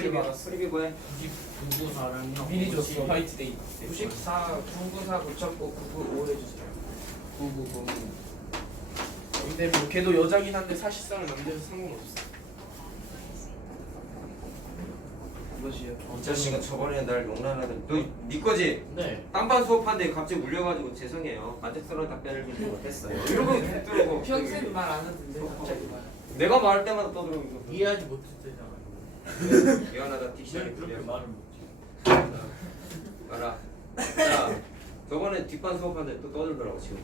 프리뷰 뭐해? 994랑요. 미리 줬어. 화이트데이. 94, 994, 999, 995 해주세요. 999. 근데 뭐 걔도 여자긴 한데 사실상은 남자여서 상관없어. 이것이요. 이 자식아 저번에 날 용납하던 너네 거지? 네. 딴반 수업하는데 갑자기 울려가지고 죄송해요. 만족스러운 답변을 주지 못했어요. 이러고 듣더라고. 평소에 말 안 하던데 갑자기 말. 내가 말할 때마다 떠들고 이해하지 못했잖아. 미안하다 딕션이 그렇게 그래. 말을 못해. 알아. 자, 저번에 뒷반 수업하는데 또 떠들더라고 지금.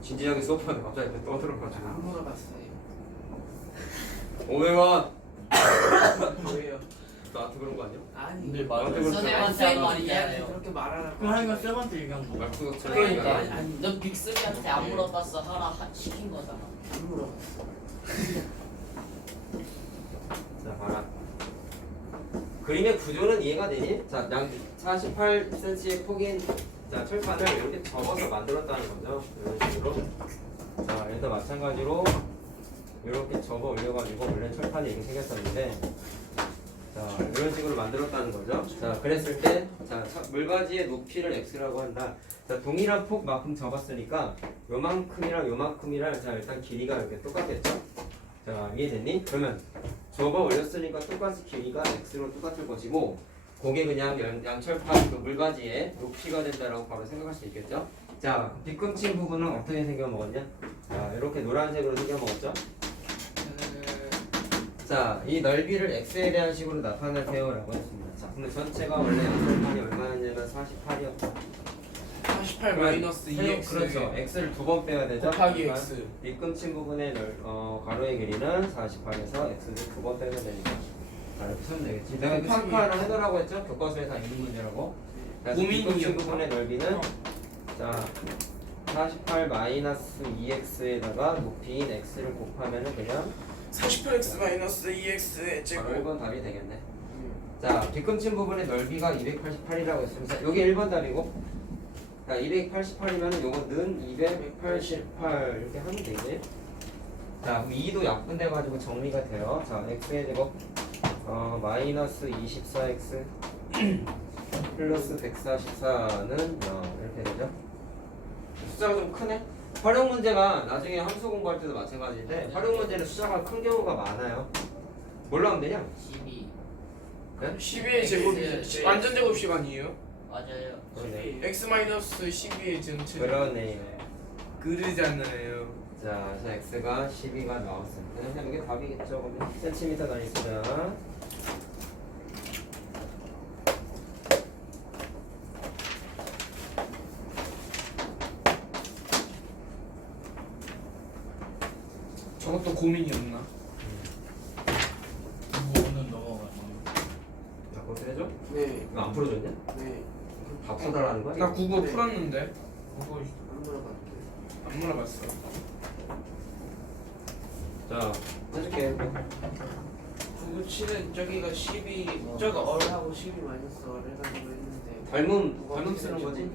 진지하게 수업하는데 갑자기 또 떠들어가지고. 안 물어봤어요. 500원. 왜요? 나한테 그런 거 아니야? 아니. 근데 나한테 말을 그렇게 선생님한테 한 이야기 말이잖아요. 그렇게 말하라고. 그러니까 쌤한테 얘기한 거. 말투가 잘 그러니까. 나니까. 아니, 너 빅스비한테 안 물어봤어. 하나 시킨 거잖아. 안 물어봤어. 자, 봐라. 그림의 구조는 이해가 되니? 자, 양 48cm의 폭인 자 철판을 이렇게 접어서 만들었다는 거죠. 이런 식으로. 자, 얘도 마찬가지로 이렇게 접어 올려가지고 원래 철판이 이렇게 생겼었는데, 자 이런 식으로 만들었다는 거죠. 자, 그랬을 때, 자 물바지의 높이를 x라고 한다. 자, 동일한 폭만큼 접었으니까 요만큼이랑 요만큼이랑 자 일단 길이가 이렇게 똑같겠죠. 자, 이해됐니? 그러면 접어 올렸으니까 똑같이 길이가 x로 똑같을 것이고, 그게 그냥 양철판 그 물바지의 높이가 된다라고 바로 생각할 수 있겠죠. 자, 뒤꿈치 부분은 어떻게 생겨 먹었냐? 자, 이렇게 노란색으로 생겨 먹었죠. 자, 이 넓이를 x에 대한 식으로 나타내세요라고 했습니다. 자, 근데 전체가 원래 양철판이 얼마였냐면 48이었다. 48 마이너스 2x. 그렇죠. x를 두 번 빼야 되죠. 곱하기 그러니까 x. 뒤꿈치 부분의 가로의 길이는 48에서 x를 두 번 빼면 되니까. 자, 이렇게 쓰면 되겠지. 내가 이거 곱하기 체크하라 해놓으라고 했죠? 교과서에 다 있는 문제라고. 그래서 뒤꿈치 고민이었다. 부분의 넓이는 자 48 마이너스 2x에다가 높이인 x를 곱하면은 그냥 48x 마이너스 2x 바로 제곱. 1번 답이 되겠네. 자, 뒤꿈치 부분의 넓이가 288이라고 했습니다. 여기 1번 답이고, 자, 288이면 요거는 288 이렇게 하면 되지. 자, 그럼 2도 약분돼가지고 정리가 돼요. 자, x의 제곱 마이너스 24x 플러스 144는 이렇게 되죠. 숫자가 좀 크네. 활용 문제가 나중에 함수 공부할 때도 마찬가지인데, 활용 문제는 숫자가 큰 경우가 많아요. 뭘로 하면 되냐? 12. 네? 12의 제곱이 완전 제곱식 아니에요? 맞아요. 그러네. x 마이너스 12의 전체. 그러네요. 그러잖아요. 자, x가 12가 나왔어요. 그냥 이게 답이겠죠. 그러면 센티미터 나뉘습니다. 저것도 고민이었나? 오늘 넘어가네요. 야, 그거 해줘? 네. 이거 안 풀어줬냐? 네. 다 풀어달라는 거야? 나 국어 네. 풀었는데 그거 안 물어봤는데. 안 물어봤어. 자, 해줄게. 997은 저기가 12, 저거 얼하고 12 마이너스 얼 해가지고 했는데. 닮음 쓰는 거지?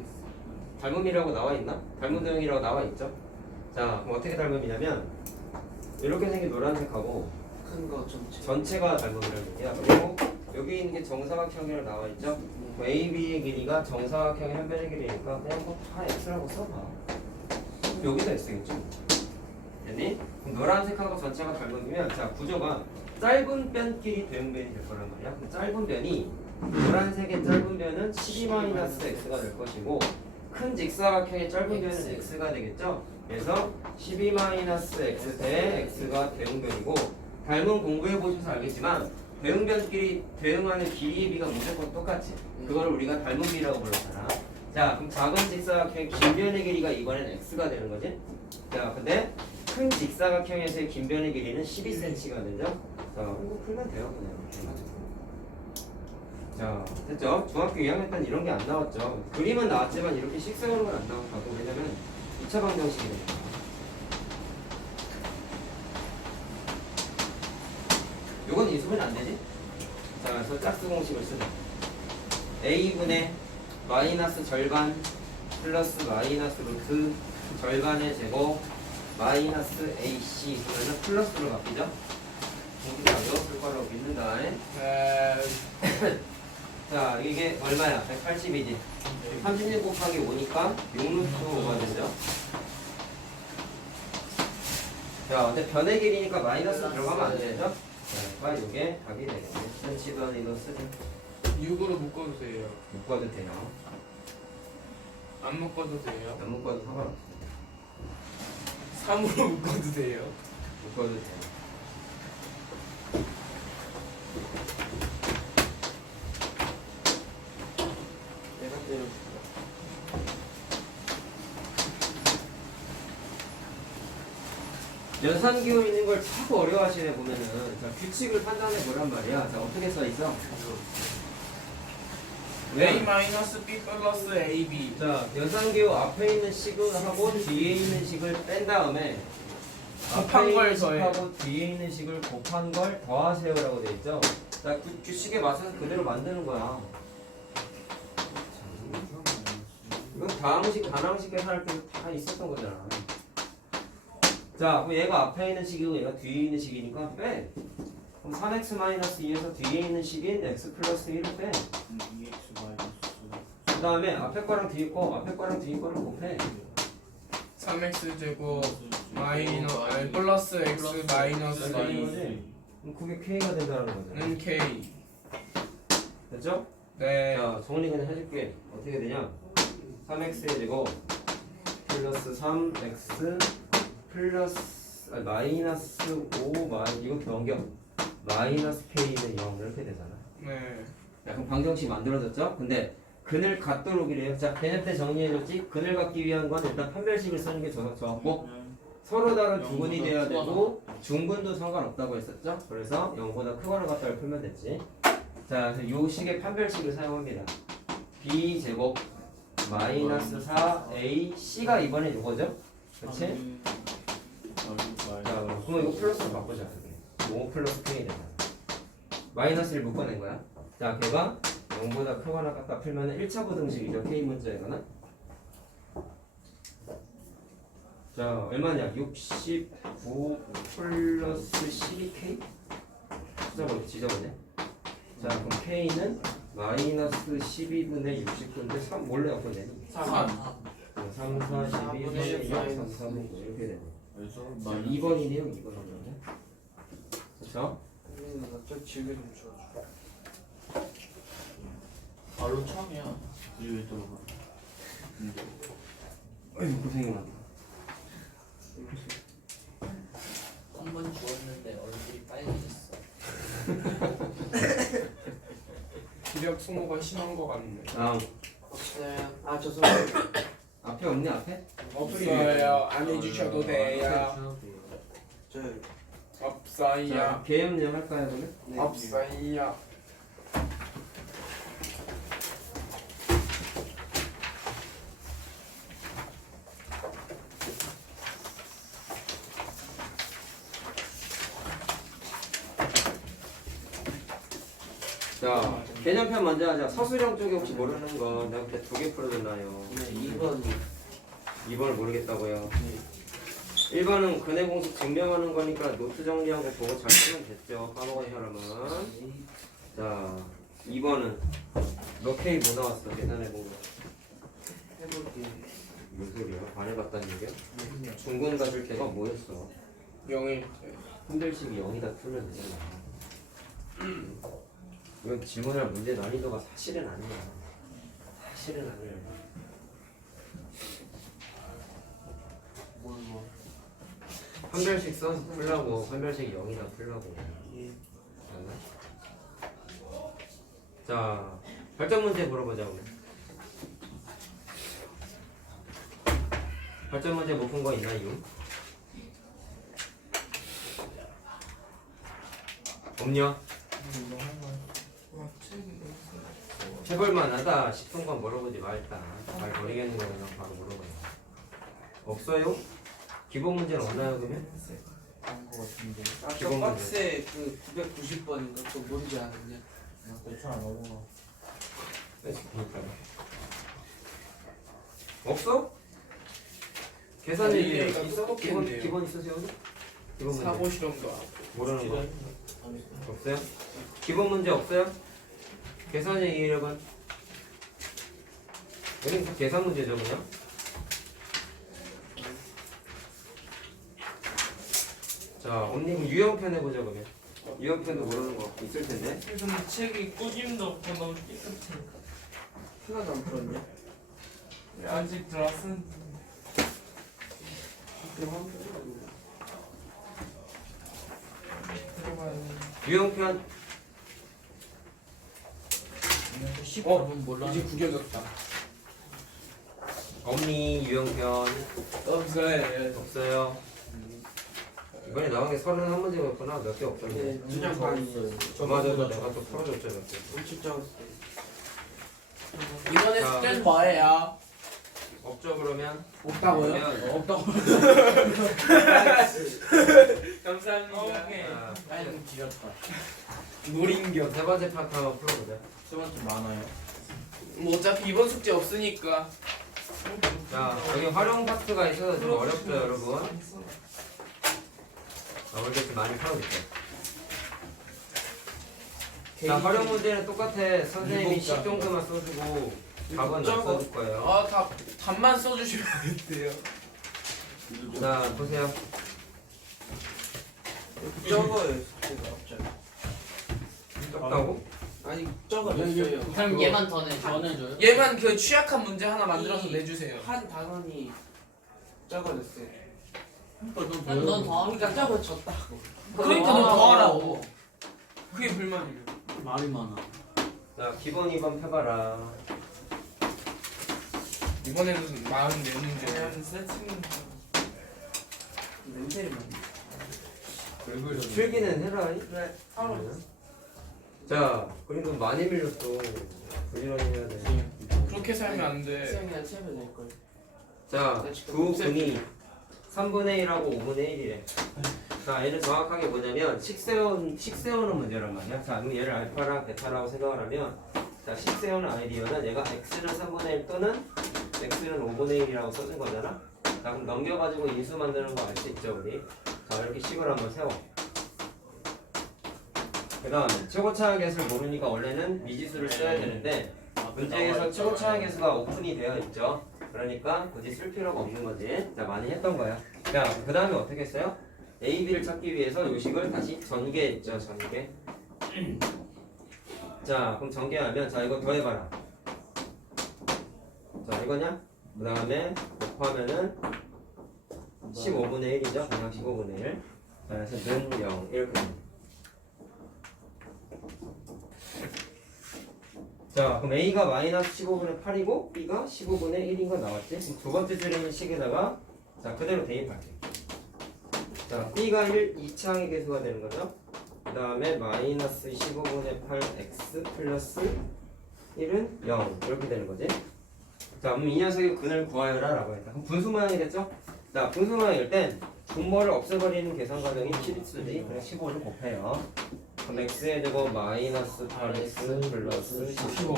닮음이라고 나와 있나? 닮음 대응이라고 나와 있죠? 자, 그럼 어떻게 닮음이냐면 이렇게 생긴 노란색하고 큰 거 전체. 전체가 닮음이라는 얘기야. 그리고 여기 있는 게 정사각형이라고 나와 있죠? AB의 길이가 정사각형의 한 변의 길이니까 그냥 뭐다 x라고 써봐. 여기도 x겠죠? 됐니? 그럼 노란색하고 전체가 닮음이면 자, 구조가 짧은 변끼리 대응변이 될 거란 말이야. 그 짧은 변이 노란색의 짧은 변은 12-x가 될 것이고, 큰 직사각형의 짧은 변은 x가 되겠죠? 그래서 12-x 대 x가 대응변이고, 닮은 공부해 보셔서 알겠지만 대응변끼리 대응하는 길이의 비가 무조건 똑같지. 그걸 우리가 닮은 비라고 불렀잖아. 자, 그럼 작은 직사각형의 긴 변의 길이가 이번엔 x가 되는 거지. 자, 근데 큰 직사각형에서의 긴 변의 길이는 12cm가 되죠. 자, 이거 풀면 돼요, 그냥. 자, 됐죠? 중학교 2학년 때는 이런 게 안 나왔죠. 그림은 나왔지만 이렇게 식생으로는 안 나왔다고. 왜냐면 2차 방정식이니까. 요건 인수분해 안 되지? 자, 그래서 짝수 공식을 쓰자. a분의 마이너스 절반 플러스 마이너스 루트 절반의 제곱 마이너스 ac 그러면 플러스로 바뀌죠? 공식 다 외웠을 거라고 믿는다. 자, 이게 얼마야? 180이지. 36 곱하기 5니까 6루트 5가 되죠. 자, 근데 변의 길이니까 마이너스 들어가면 안 되죠? 자, 그러니까 이게 답이 되겠네. 센치던 이거 쓰죠. 6으로 묶어도 돼요. 묶어도 돼요. 안 묶어도 돼요. 안 묶어도 상관없어. 3으로 묶어도 돼요. 묶어도 돼요. 내가 때려줄게. 연산기호 있는 걸 자꾸 어려워하시네 보면은. 자, 규칙을 판단해 보란 말이야. 자, 어떻게 써 있어? A 마이너스 B 플러스 AB. 자, 연산기호 앞에 있는 식을 하고 뒤에 있는 식을 뺀 다음에 곱한 앞에 걸 있는 더해. 식하고 뒤에 있는 식을 곱한 걸 더하세요라고 돼 있죠. 자, 규칙에 맞춰서 그대로 만드는 거야. 이건 다항식, 단항식 계산할 때 다 있었던 거잖아. 자, 그럼 얘가 앞에 있는 식이고 얘가 뒤에 있는 식이니까 빼. 그럼 3x-2에서 뒤에 있는 식인 x 플러스 1을 빼. 2x 마이너스 그 다음에 앞에 거랑 뒤에 거, 앞에 거랑 뒤에 거를 곱해. 3x 제곱 플러스 x 마이너스 거지? 그럼 그게 k가 된다는 거잖아. 2는 k. 됐죠? 네. 자, 정리 그냥 해줄게. 어떻게 되냐? 3x의 제곱 플러스 3x 플러스 마이너스 5 이거 넘겨. 마이너스 k는 0 이렇게 되잖아. 네. 자, 그럼 방정식 만들어졌죠? 근데 근을 갖도록이래요. 자, 개념 때 정리해줬지? 근을 갖기 위한 건 일단 판별식을 쓰는 게 좋았고 서로 다른 두근이 돼야 되고 중근도 상관없다고 했었죠? 그래서 0보다 크거나 같다를 풀면 됐지. 자, 그래서 요 식의 판별식을 사용합니다. b 제곱 마이너스 4a c가 이번에 요거죠? 그렇지? 자, 그럼 이거 플러스로 바꾸자. 5 플러스 k이 되잖아. 마이너스를 묶어낸 거야. 자, 걔가 0보다 크거나 같다 풀면 1차 부등식이죠. k 문자에서는. 자, 얼마냐? 69 플러스 12k? 지저분해. 자, 그럼 k는 마이너스 12분의 69인데 3 원래 어떤 되니? 3. 3, 4, 12, 3, 2, 3, 4, 5 이렇게 되네. 자, 2번이네요. 2번 어쩌네. 그쵸? 나좀 질문 좀 줘줘. 바로 처음이야. 이게 왜 들어가? 아이고, 고생이 많다. 한 번 주웠는데 얼굴이 빨개졌어. 기력 소모가 심한 것 같네. 다음. 없어요. 아 죄송합니다. 앞에 없네, 앞에? 없어요. 안 해주셔도 돼요. 저 없어요. 자, 계엄령 할까요, 그러면? 네. 없어요. 자, 개념편 먼저 하자. 서술형 쪽에 혹시 모르는 거 내가 그때 2개 풀어줬나요? 네 2번. 2번을 모르겠다고요. 1번은 근해 공식 증명하는 거니까 노트 정리한 거 보고 잘 쓰면 됐죠. 까먹은 사람은. 자, 2번은 너 K 뭐 나왔어? 계산해보고. 해볼게요. 무슨 소리야? 반해봤다는 얘기야? 중근 가줄 때가 뭐였어? 0일 흔들식이 0이다 풀면 되잖아. 이건 질문할 문제 난이도가 사실은 아니야. 사실은 아니야. 뭐. 판별식 써서 풀라고. 판별식 0이다 풀라고. 예. 자, 발전 문제 물어보자 오늘. 발전 문제 못 푼 거 있나요? 없냐? 해볼만하다 싶은 건 물어보지 마 일단. 잘 모르겠는 거 그냥 바로 물어봐요. 없어요? 기본 문제는 없나요 그러면? 한거 같은데. 아까 기본 박스에 그 990번인가 그거 뭔지 아느냐? 괜찮아 넘어가. 그러니까요. 없어? 계산이 얘가 있어? 똑똑했네요. 기본 있으세요? 기본 문제 사고 실험도 하고. 모르는 거 없어요? 기본 문제 없어요? 계산의 이력은 여기 다 계산 문제죠 그냥. 자, 언니 유형편 해보자 그러면. 유형편도 모르는 거 있을 텐데. 근데 책이 꾸짐도 없고 너무 깨끗해. 하나도 안 풀었냐? 아직 들어왔은 들어가야 돼. 유형편 10분 몰라. 이제 구겨졌다. 언니 유형편 없어요. 없어요. 이번에 나온 게 31문제였구나. 몇 개 없었는데. 네, 그냥 다 있어요. 저마저도 내가 또 풀어줬죠 몇 개. 엄청 적었어요. 이번에 자. 숙제는 뭐예요? 없죠 그러면? 없다고요? 그러면 없다고. 감사합니다. 오케이. 자, 아니 지렸다. 노린겨. 세 번째 파트 한번 풀어보자. 세 번째 많아요. 뭐 어차피 이번 숙제 없으니까. 자, 여기 활용 파트가 있어서 좀 어렵죠 여러분. 오늘 좀 많이 풀어볼게요. 자, 활용 문제는 똑같아. 선생님이 일곱 10 정도만 써주고 답은 안 적어. 써줄 거예요. 아, 답만 써주시면 돼요. 자, 보세요. 적어요, 숙제가 없잖아. 적다고? 아니, 적어냈어요. 그럼 얘만 더 내. 더 내줘요? 얘만 그 취약한 문제 하나 만들어서 이- 내주세요. 한 단원이 적어냈어요. 넌 그러니까 적어줬다고. 그러니까 너 더 하라고. 그게 불만이에요. 말이 많아. 자, 기본 2번 펴봐라. 이번에는 44문제. 그냥 세팅 냄새를 맡는. 필기는 해라. 그래. 하루 자, 그래도 많이 밀렸어. 부지런히 해야 돼. 그렇게 살면 안 돼. 수영이한 책을 낼 걸. 자, 두 근이 3분의 1하고 5분의 1이래. 자, 얘는 정확하게 뭐냐면 식 세우는 문제란 말이야. 자, 그럼 얘를 알파랑 베타라고 생각을 하면 자, 식 세우는 아이디어는 얘가 x는 3분의 1 또는 x는 5분의 1이라고 써준 거잖아. 자, 그럼 넘겨가지고 인수 만드는 거 알 수 있죠, 우리? 자, 이렇게 식을 한번 세워. 그 다음에 최고차항계수를 모르니까 원래는 미지수를 써야 되는데 문제에서 최고차항계수가 오픈이 되어 있죠. 그러니까 굳이 쓸 필요가 없는 거지. 자, 많이 했던 거야. 자, 그 다음에 어떻게 했어요? A, B를 찾기 위해서 요식을 다시 전개했죠. 전개. 자, 그럼 전개하면 자, 이거 더해봐라. 자, 이거냐? 그 다음에 곱하면은 15분의 1이죠. 그냥 15분의 1. 자, 그래서 는 0 이렇게. 자, 그럼 A가 마이너스 15분의 8이고 B가 15분의 1인 건 나왔지? 그럼 두 번째 줄에 식에다가 자, 그대로 대입할게. 자, B가 2차항의 계수가 되는 거죠. 그 다음에 마이너스 15분의 8x 플러스 1은 0 이렇게 되는 거지. 자, 그럼 이 녀석의 근을 구하여라 라고 했다. 그럼 분수 모양이 됐죠? 자, 분수 모양일 땐 분모를 없애버리는 계산 과정이 필수지. 그냥 15를 곱해요. 그럼 x의 제곱 마이너스 8x 플러스 15.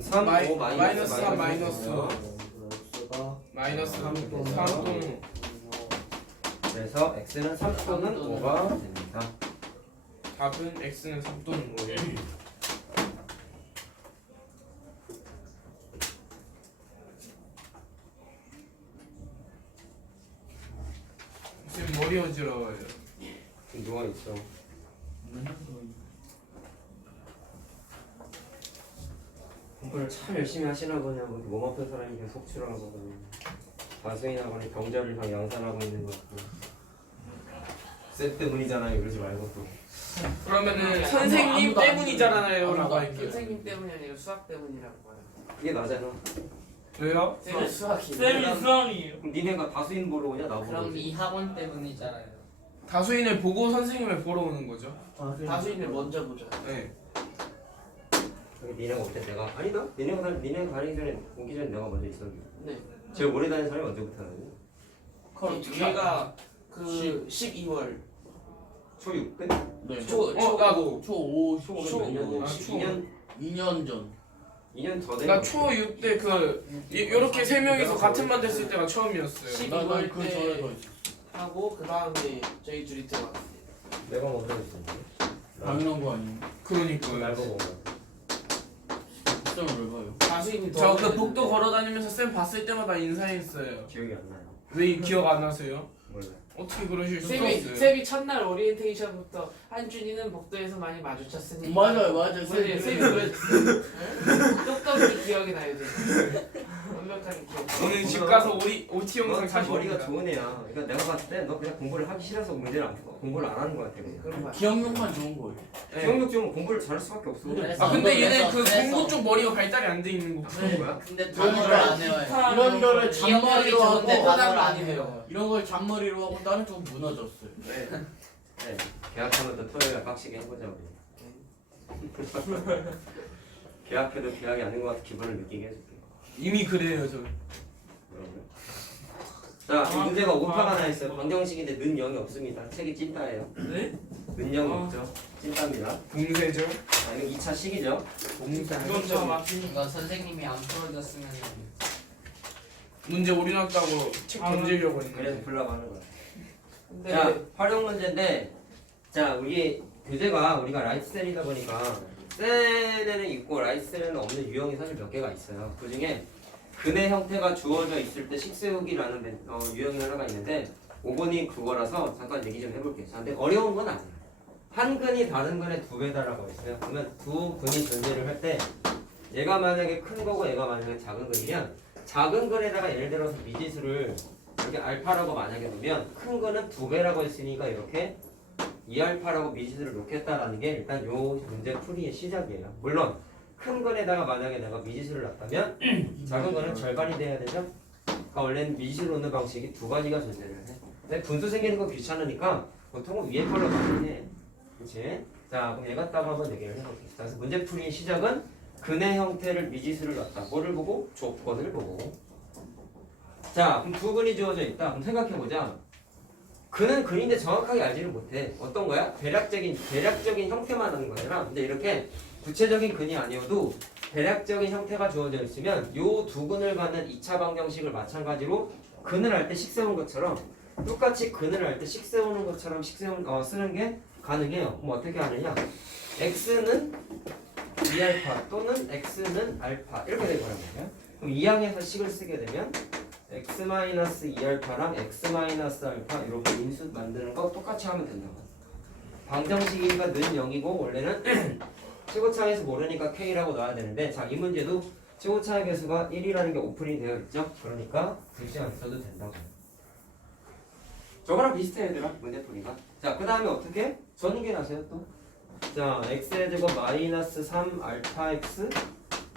3, 5 마이너스 3 마이너스 마이너스 3동. 그래서 x는 3 또는 5가 됩니다. 답은 x는 3 또는 5예요. 지금 머리 어지러워요. 누워있어. 공부를 참 열심히 하시나 보냐. 뭐 몸 아픈 사람이 계속 속출하고 가수인하고는 경자를 양산하고 있는 것 같고. 쌤 때문이잖아요. 이러지 말고 또. 그러면은 선생님 아무도 안 때문이잖아요 아무도 라고 안 할게요. 선생님 때문이 아니라 수학 때문이라고 봐요. 이게 나잖아. 왜요? 쌤은 수학이. 수학이에요. 그럼 니네가 다수인 보러 오냐 나보러 그럼 오지? 이 학원 때문이잖아요. 다수인을 보고 선생님을 보러 오는 거죠. 다수인을 먼저 보자. 네. 여기 니네가 올 때 내가 아니다. 니네가 가기 전에 오기 전에 내가 먼저 있었는데. 네. 제일 오래 다니는 사람이 언제부터 하는지? 그럼 얘가 그 12월 초 6때? 네. 나도. 초5 몇 년? 아, 2년 2년 전. 2년 전에. 나 초6 때 요렇게 세 명이서 같은 반 됐을 때가 처음이었어요. 나그 때 전에 더 있어. 하고 그 다음에 저희 둘이 들어갔어요. 내가 먼저 했었는데. 당연한 거 아니에요? 날 그러니까요. 보고. 장점을 왜 봐요? 가수님이 저 그 복도 걸어다니면서 쌤 봤을 때마다 인사했어요. 기억이 안 나요. 왜 기억 안 나세요? 몰라요. 어떻게 그러실 수가 쌤이 있어요? 쌤이 첫날 오리엔테이션부터 한준이는 복도에서 많이 마주쳤으니 맞아요. 쌤이 그랬어요. 똑똑히 기억이 나요 지금. 완벽하게 기억. 오늘 집 가서 OT 영상 참 다시 머리가 봅니다. 좋은 애야. 그러니까 내가 봤을 때 너 그냥 공부를 하기 싫어서 문제를 안 푸고 공부를 안 하는 거 같아. 그냥. 그런 거 기억력만 좋은 거예요. 네. 기억력 좋으면 공부를 잘할 수밖에 없어. 그래서 아 근데 얘네 그래서- 그 공부 쪽 머리가 발달이 안 돼 있는 거 그런 거야? 근데 그러니까 단어를 안 외워요. 이런 거를 기억력이 잔머리로 하고 좋은데 단어를 안 많이 외워요. 이런 걸 잔머리로 하고 다른 쪽은 무너졌어요. 네. 네. 계약하면 또 토요일에 빡시게 해보자 우리. 계약해도 계약이 아닌 것 같아 기분을 느끼게 해줄게. 이미 그래요 저. 그러면. 자, 이 문제가 오파가 하나 있어요. 방정식인데 는 0이 없습니다. 책이 찐따예요. 네? 는 0이 없죠. 찐따입니다. 봉쇄죠. 아, 이거 2차 식이죠. 이건 저 막힌 이거 선생님이 안 풀어줬으면 문제 올인했다고 책 던지려고 그래서 했는데. 풀라고 하는 거야. 근데 자, 활용 문제인데, 자, 우리 교재가 우리가 라이트셀이다 보니까 셀에는 있고 라이트셀에는 없는 유형이 사실 몇 개가 있어요. 그 중에 근의 형태가 주어져 있을 때 식세우기라는 유형이 하나가 있는데 5번이 그거라서 잠깐 얘기 좀 해볼게요. 자, 근데 어려운 건 아니에요. 한 근이 다른 근의 2배다라고 했어요. 그러면 두 근이 존재를 할 때 얘가 만약에 큰 거고 얘가 만약에 작은 근이면 작은 근에다가 예를 들어서 미지수를 이렇게 알파라고 만약에 놓으면 큰 거는 2배라고 했으니까 이렇게 2알파라고 미지수를 놓겠다라는 게 일단 요 문제 풀이의 시작이에요. 물론 큰 거에다가 만약에 내가 미지수를 놨다면 작은 거는 절반이 돼야 되죠. 그러니까 원래는 미지수를 놓는 방식이 두 가지가 존재를 해. 근데 분수 생기는 거 귀찮으니까 보통은 위에 걸로 많이 해. 그치? 자, 그럼 얘 갖다가 한번 얘기를 해볼게요. 자, 그래서 문제 풀이의 시작은 근의 형태를 미지수를 놨다. 뭐를 보고? 조건을 보고. 자, 그럼 두 근이 주어져 있다. 그럼 생각해보자. 근은 근인데 정확하게 알지를 못해. 어떤 거야? 대략적인 형태만 하는 거잖아. 근데 이렇게 구체적인 근이 아니어도 대략적인 형태가 주어져 있으면 요 두 근을 갖는 2차 방정식을 마찬가지로 근을 할 때 식 세우는 것처럼 똑같이 근을 할 때 식 세우는 것처럼 쓰는 게 가능해요. 그럼 어떻게 하느냐? x는 2알파 또는 x는 알파 이렇게 될 거란 말이야. 그럼 2항에서 식을 쓰게 되면 x-2알파랑 x-알파 이렇게 인수 만드는 거 똑같이 하면 된다고. 방정식이니까 는 0이고 원래는 최고차에서 모르니까 k라고 넣어야 되는데 자, 이 문제도 최고차의 개수가 1이라는 게 오픈이 되어 있죠. 그러니까 굳이 안 써도 된다고. 저거랑 비슷해 얘들아 문제 풀이가. 자, 그 다음에 어떻게? 전개나세요 또. 자, x의 제곱 마이너스 3 알파 x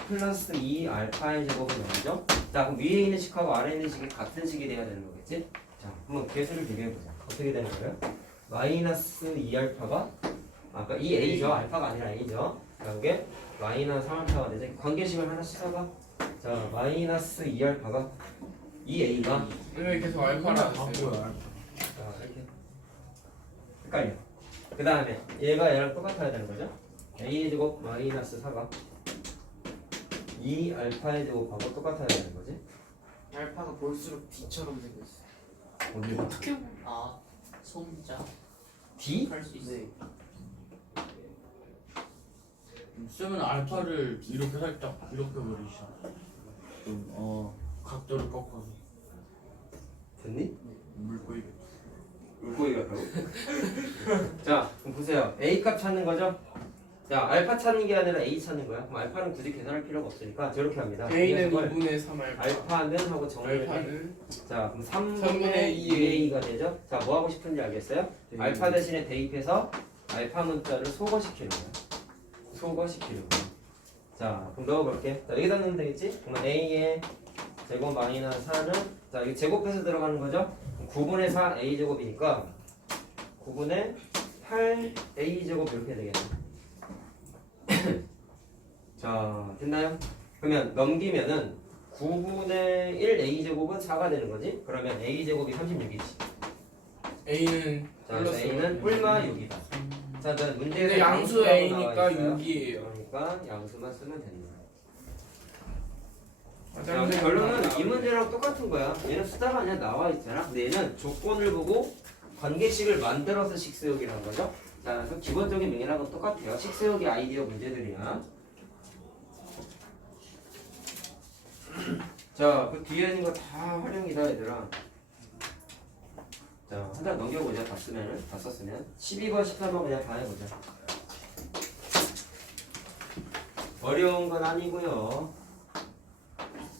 플러스 2 알파의 제곱은 0이죠. 자, 그럼 위에 있는 식하고 아래에 있는 식이 같은 식이 돼야 되는 거겠지? 자, 한번 개수를 비교해보자. 어떻게 되는 거예요? 마이너스 2 알파가 아까 2a죠. 알파가 아니라 a죠. 그게 마이너스 3알파가 되죠. 관계식을 하나씩 써봐. 자, 마이너스 2 알파가 2a가 왜 계속 알파라 했어요? 자, 이렇게 헷갈려. 그 다음에 얘가 얘랑 똑같아야 되는 거죠. a의 제곱 마이너스 4가 2 알파의 제곱하고 똑같아야 되는 거지. 알파가 볼수록 D처럼 생겼어. 어디? 어떻게 아 소문자 D? 할 수 있어. 네. 쌤은 알파를 이렇게 살짝 이렇게 버리시죠. 좀 각도를 꺾어서 됐니? 물고기. 물고기 같다고? 자, 그럼 보세요. A 값 찾는 거죠? 자, 알파 찾는 게 아니라 A 찾는 거야. 그럼 알파는 굳이 계산할 필요가 없으니까 저렇게 합니다. A는 이걸 2분의 3 알파. 알파는 하고 정리를 해. 알파는 자, 그럼 3분의 3분의 2a가 되죠? 자, 뭐 하고 싶은지 알겠어요? 알파 대신에 대입해서 알파 문자를 소거시키는 거야. 소거시키는 거야. 자, 그럼 넣어볼게. 자, 여기다 넣으면 되겠지? 그러면 a의 제곱 마이너스 4는 자, 이게 제곱해서 들어가는 거죠? 9분의 4 a 제곱이니까 9분의 8 a 제곱 이렇게 되겠네. 자, 됐나요? 그러면 넘기면은 9분의 1 a 제곱은 4가 되는 거지? 그러면 a 제곱이 36이지. A는 자, 그래서 a는 뿔마 6이다. 자, 자, 문제에 근데 양수 A니까 6이에요. 그러니까 양수만 쓰면 된다. 자, 자, 근데 결론은 이 문제랑 똑같은 거야. 얘는 숫자가 아니라 나와 있잖아. 근데 얘는 조건을 보고 관계식을 만들어서 식 세우기라는 거죠. 자, 그래서 기본적인 맥락은 똑같아요. 식 세우기 아이디어 문제들이야. 자, 그 뒤에 있는 거 다 활용이다 얘들아. 자, 한 장 넘겨보자. 다 썼으면 12번 13번 그냥 다 해보자. 어려운 건 아니고요.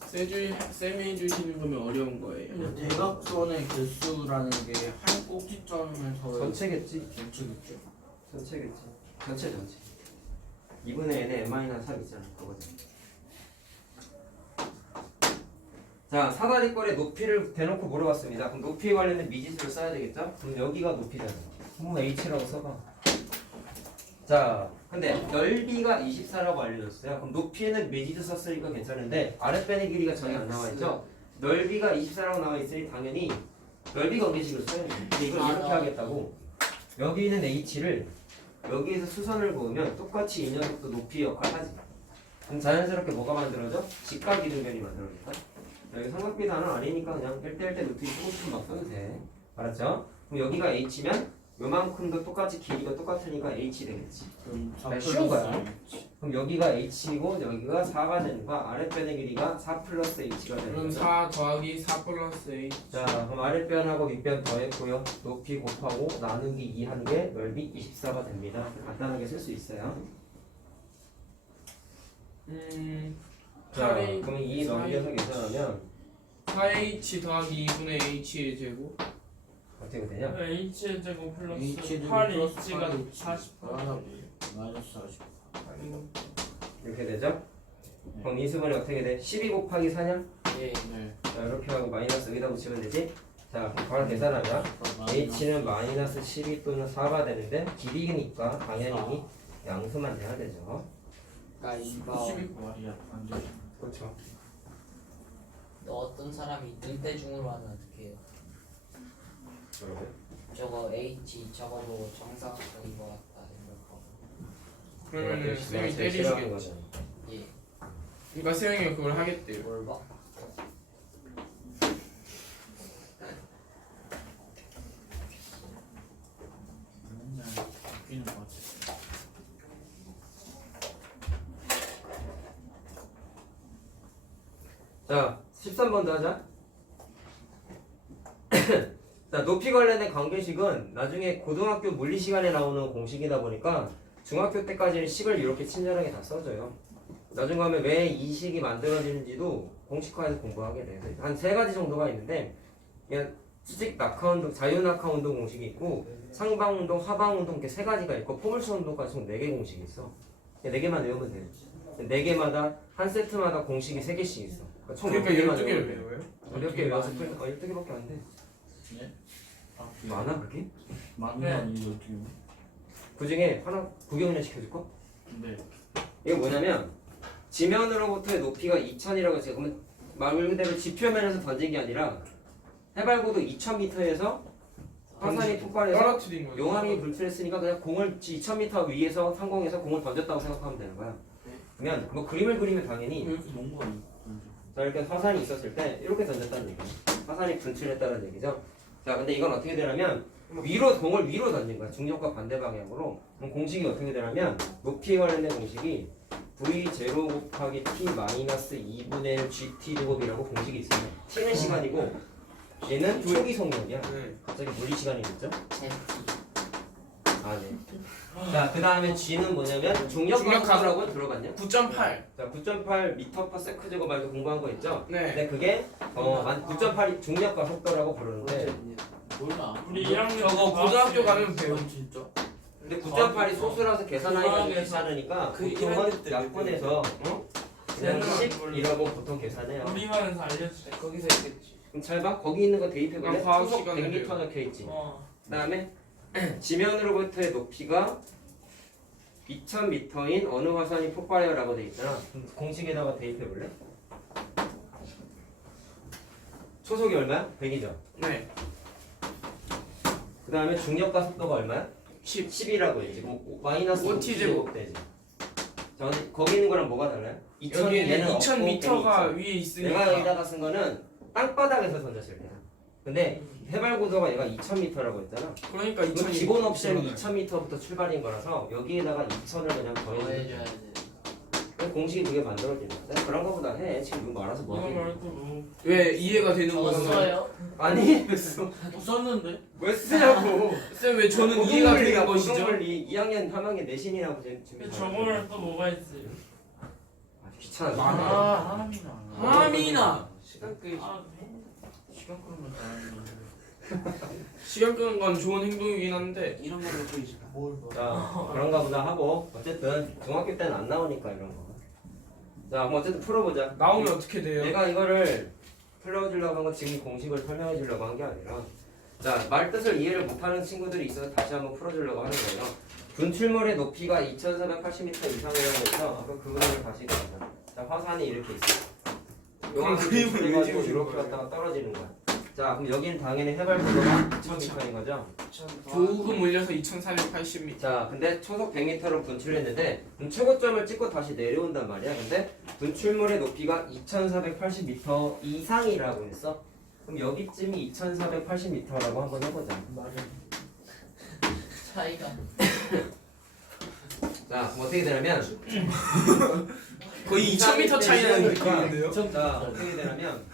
쌤이 해주시는 거면 어려운 거예요. 대각선의 개수라는 게 한 꼭지점에서 전체겠지. 전체겠죠. 전체겠지. 전체. 2분의 n에 n-3 있잖아. 그거지. 자, 사다리꼴의 높이를 대놓고 물어봤습니다. 그럼 높이에 관련된 미지수를 써야 되겠죠? 그럼 여기가 높이잖아. 그럼 h라고 써봐. 자, 근데 넓이가 24라고 알려줬어요. 그럼 높이에는 미지수 썼으니까 괜찮은데 아랫변의 길이가 전혀 안 나와 있죠? 넓이가 24라고 나와 있으니 당연히 넓이 관계식으로 써야 돼. 근데 이걸 이렇게 하겠다고. 여기 있는 h를 여기에서 수선을 그으면 똑같이 이 녀석도 높이 역할을 하지. 그럼 자연스럽게 뭐가 만들어져? 직각 이등변이 만들어질까? 여기 삼각비 단은 아니니까 그냥 1대1 대 루트 쓰고 싶으면 막 써도 돼. 알았죠? 그럼 여기가 h면 요만큼도 똑같이 길이가 똑같으니까 h 되겠지. 그럼 쉬운 거야. 그럼 여기가 h이고 여기가 4가 되는 거야. 아랫변의 길이가 4 플러스 h가 되는 그럼 거야. 4 더하기 4 플러스 h. 자, 그럼 아랫변하고 윗변 더했고요. 높이 곱하고 나누기 2 한 게 넓이 24가 됩니다. 간단하게 쓸 수 있어요. 자, 그럼 2 넘겨서 계산하면 4h 더하기 2분의 h의 제곱. 어떻게 되냐? h의 제곱 플러스 H제곱 8h가 플러스 48 마이너스 40. 이렇게 되죠? 그럼 이 수분이 어떻게 돼? 12 곱하기 4냐? 예. 네. 자, 이렇게 하고 마이너스 여기다 붙이면 되지? 자, 그럼 바로 계산하자. h는 마이너스 12 또는 4가 되는데 길이니까 당연히 양수만 돼야 되죠. 그러니까 이거 12 말이야. 안 돼. 그렇죠. 너 어떤 사람이 눈대중으로 하면 어떡해요? 그러면 저거 H 적어도 정상적인 것 같다 생각하고. 그러면은 쌤이 제일 싫어하는 때리시겠지. 거잖아. 예. 그러니까 세영이가 그걸 하겠대요. 뭘 봐? 맨날 바뀌는 것 같아. 자, 13번도 하자. 자, 높이 관련된 관계식은 나중에 고등학교 물리 시간에 나오는 공식이다 보니까 중학교 때까지는 식을 이렇게 친절하게 다 써줘요. 나중 가면 왜 이 식이 만들어지는지도 공식화해서 공부하게 돼요. 한 3가지 정도가 있는데 그냥 수직 낙하운동, 자유낙하운동 공식이 있고 상방운동, 하방운동 이렇게 3가지가 있고 포물선운동까지 총 4개 공식이 있어. 4개만 외우면 돼요. 4개마다 한 세트마다 공식이 3개씩 있어. 총 그러니까 12개만 12개를 외우면 돼요. 배워요? 몇 개 외워서 12개밖에 안 돼. 네? 아, 많아 그렇게? 많은 아니지 어떻게? 그 중에 하나 구경이나 시켜줄까? 네. 이게 뭐냐면 지면으로부터의 높이가 2000이라고 했어요. 그러면 말 그대로 지표면에서 던진 게 아니라 해발고도 2000m에서 화산이 폭발해서 떨어뜨린 거죠. 용암이 불출했으니까 그냥 공을 2000m 위에서 상공에서 공을 던졌다고 생각하면 되는 거야. 그러면 뭐 그림을 그리면 당연히 왜 이렇게 먼 거야? 자, 이렇게 화산이 있었을 때 이렇게 던졌다는 얘기야. 화산이 분출했다는 얘기죠. 자, 근데 이건 어떻게 되냐면 위로 공을 위로 던진 거야. 중력과 반대 방향으로. 그럼 공식이 어떻게 되냐면 높이에 관련된 공식이 v0 곱하기 t 마이너스 2분의 1 gt 제곱이라고 공식이 있어요. t는 시간이고 얘는 초기 속력이야. 네. 갑자기 물리 시간이 있죠? ZT. 아, 네. 자, 그 다음에 g는 뭐냐면 중력 중력 가속도라고 들어봤냐? 9.8. 자, 9.8 m/s 제곱말도 공부한 거 있죠? 네. 근데 그게 9.8이 중력 가속도라고 부르는데 몰라. 우리 1학년 저거 고등학교 가면 배워. 진짜? 근데 9.8이 소수라서 계산하기가 좀 중학에서 귀찮으니까 그 보통은 1학년 때 약분해서 그냥 쟤는 10이라고 보통 계산해요. 우리만에서 알려주자. 거기서 했겠지. 그럼 잘 봐. 거기 있는 거 대입해볼래? 난 과학 초속 시간에 100m 적혀있지. 그 다음에 지면으로부터의 높이가 2000m인 어느 화산이 폭발해요 라고 돼 있잖아. 그럼 공식에다가 대입해볼래? 초속이 얼마야? 100이죠. 네. 그 다음에 중력 가속도가 얼마야? 10. 10이라고 했지. 그럼 마이너스 5t 제곱. 5t 되지. 자, 근데 거기 있는 거랑 뭐가 달라요? 2000이 여기에는 얘는 2000m가 위에 내가 있으니까. 여기다가 쓴 거는 땅바닥에서 던졌을 때야. 근데 해발고도가 얘가 2000m라고 했잖아. 그러니까 그 2000. 기본 옵션이 2000m부터 출발인 거라서 여기에다가 2000을 그냥 더해주면 더해줘야 돼. 공식이 그게 만들어진다. 그런 거보다 해. 지금 이거 말아서 뭐 하겠냐. 왜 이해가 되는 거예요? 적었어요? 아니 왜 써? 썼는데? 왜 쓰냐고. 쌤 왜 저는 이해가 되는 것이죠? 고등물리 2학년 3학년 내신이라고 지금 저거를 또 뭐가 있어요? 귀찮아. 하민아. 하민아. 시간 끄기. 시간 끌면 다행이야. 시간 끄는 건 좋은 행동이긴 한데 이런 걸로 보이지. 뭘 봐. 자 그런가 보다 하고 어쨌든 중학교 때는 안 나오니까 이런 거. 자 그럼 어쨌든 풀어보자. 나오면 어떻게 돼요? 내가 이거를 풀어주려고 한 건 지금 공식을 설명해 주려고 한 게 아니라 자 말 뜻을 이해를 못하는 친구들이 있어서 다시 한번 풀어주려고 하는 거예요. 분출물의 높이가 2,480m 이상이라고 해서 아까 그거를 다시 가자. 자 화산이 이렇게 있어. 그럼 그림을 왜 가지고 지우신 이렇게 거예요? 갔다가 떨어지는 거야. 자 그럼 여기는 당연히 해발도가 2,000m인 거죠. 조금 올려서 2,480m. 자 근데 초속 100m로 분출했는데 그럼 최고점을 찍고 다시 내려온단 말이야. 근데 분출물의 높이가 2,480m 이상이라고 했어. 그럼 여기쯤이 2,480m라고 한번 해보자. 차이가 자 그럼 어떻게 되냐면 거의 2,000m 차이 나는 느낌인데요? 자 어떻게 되냐면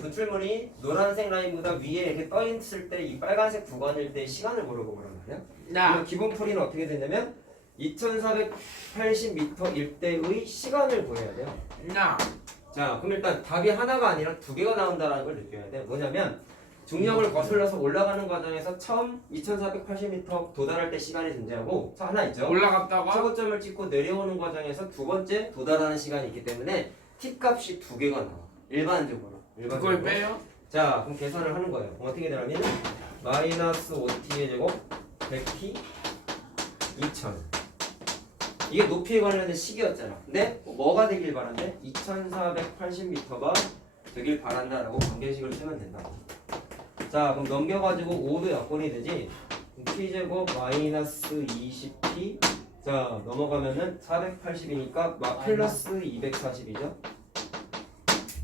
분출물이 노란색 라인보다 위에 이렇게 떠 있을 때 이 빨간색 구간일 때 시간을 물어보란 말이야. 그러면 기본 풀이는 어떻게 되냐면 2,480m 일대의 시간을 구해야 돼요. 자 그럼 일단 답이 하나가 아니라 두 개가 나온다는 걸 느껴야 돼. 뭐냐면 중력을 거슬러서 올라가는 과정에서 처음 2,480m 도달할 때 시간이 존재하고 하나 있죠. 올라갔다가 최고점을 찍고 내려오는 과정에서 두 번째 도달하는 시간이 있기 때문에 t 값이 두 개가 나와. 일반적으로. 그걸 빼요? 자 그럼 계산을 하는 거예요. 그럼 어떻게 되냐면 마이너스 5t의 제곱 100t 2000 이게 높이에 관련된 식이었잖아. 근데 뭐가 되길 바란대? 2,480m가 되길 바란다라고 관계식을 쓰면 된다. 자 그럼 넘겨가지고 5도 약분이 되지. t제곱 마이너스 20t 자 넘어가면은 480이니까 플러스 240이죠.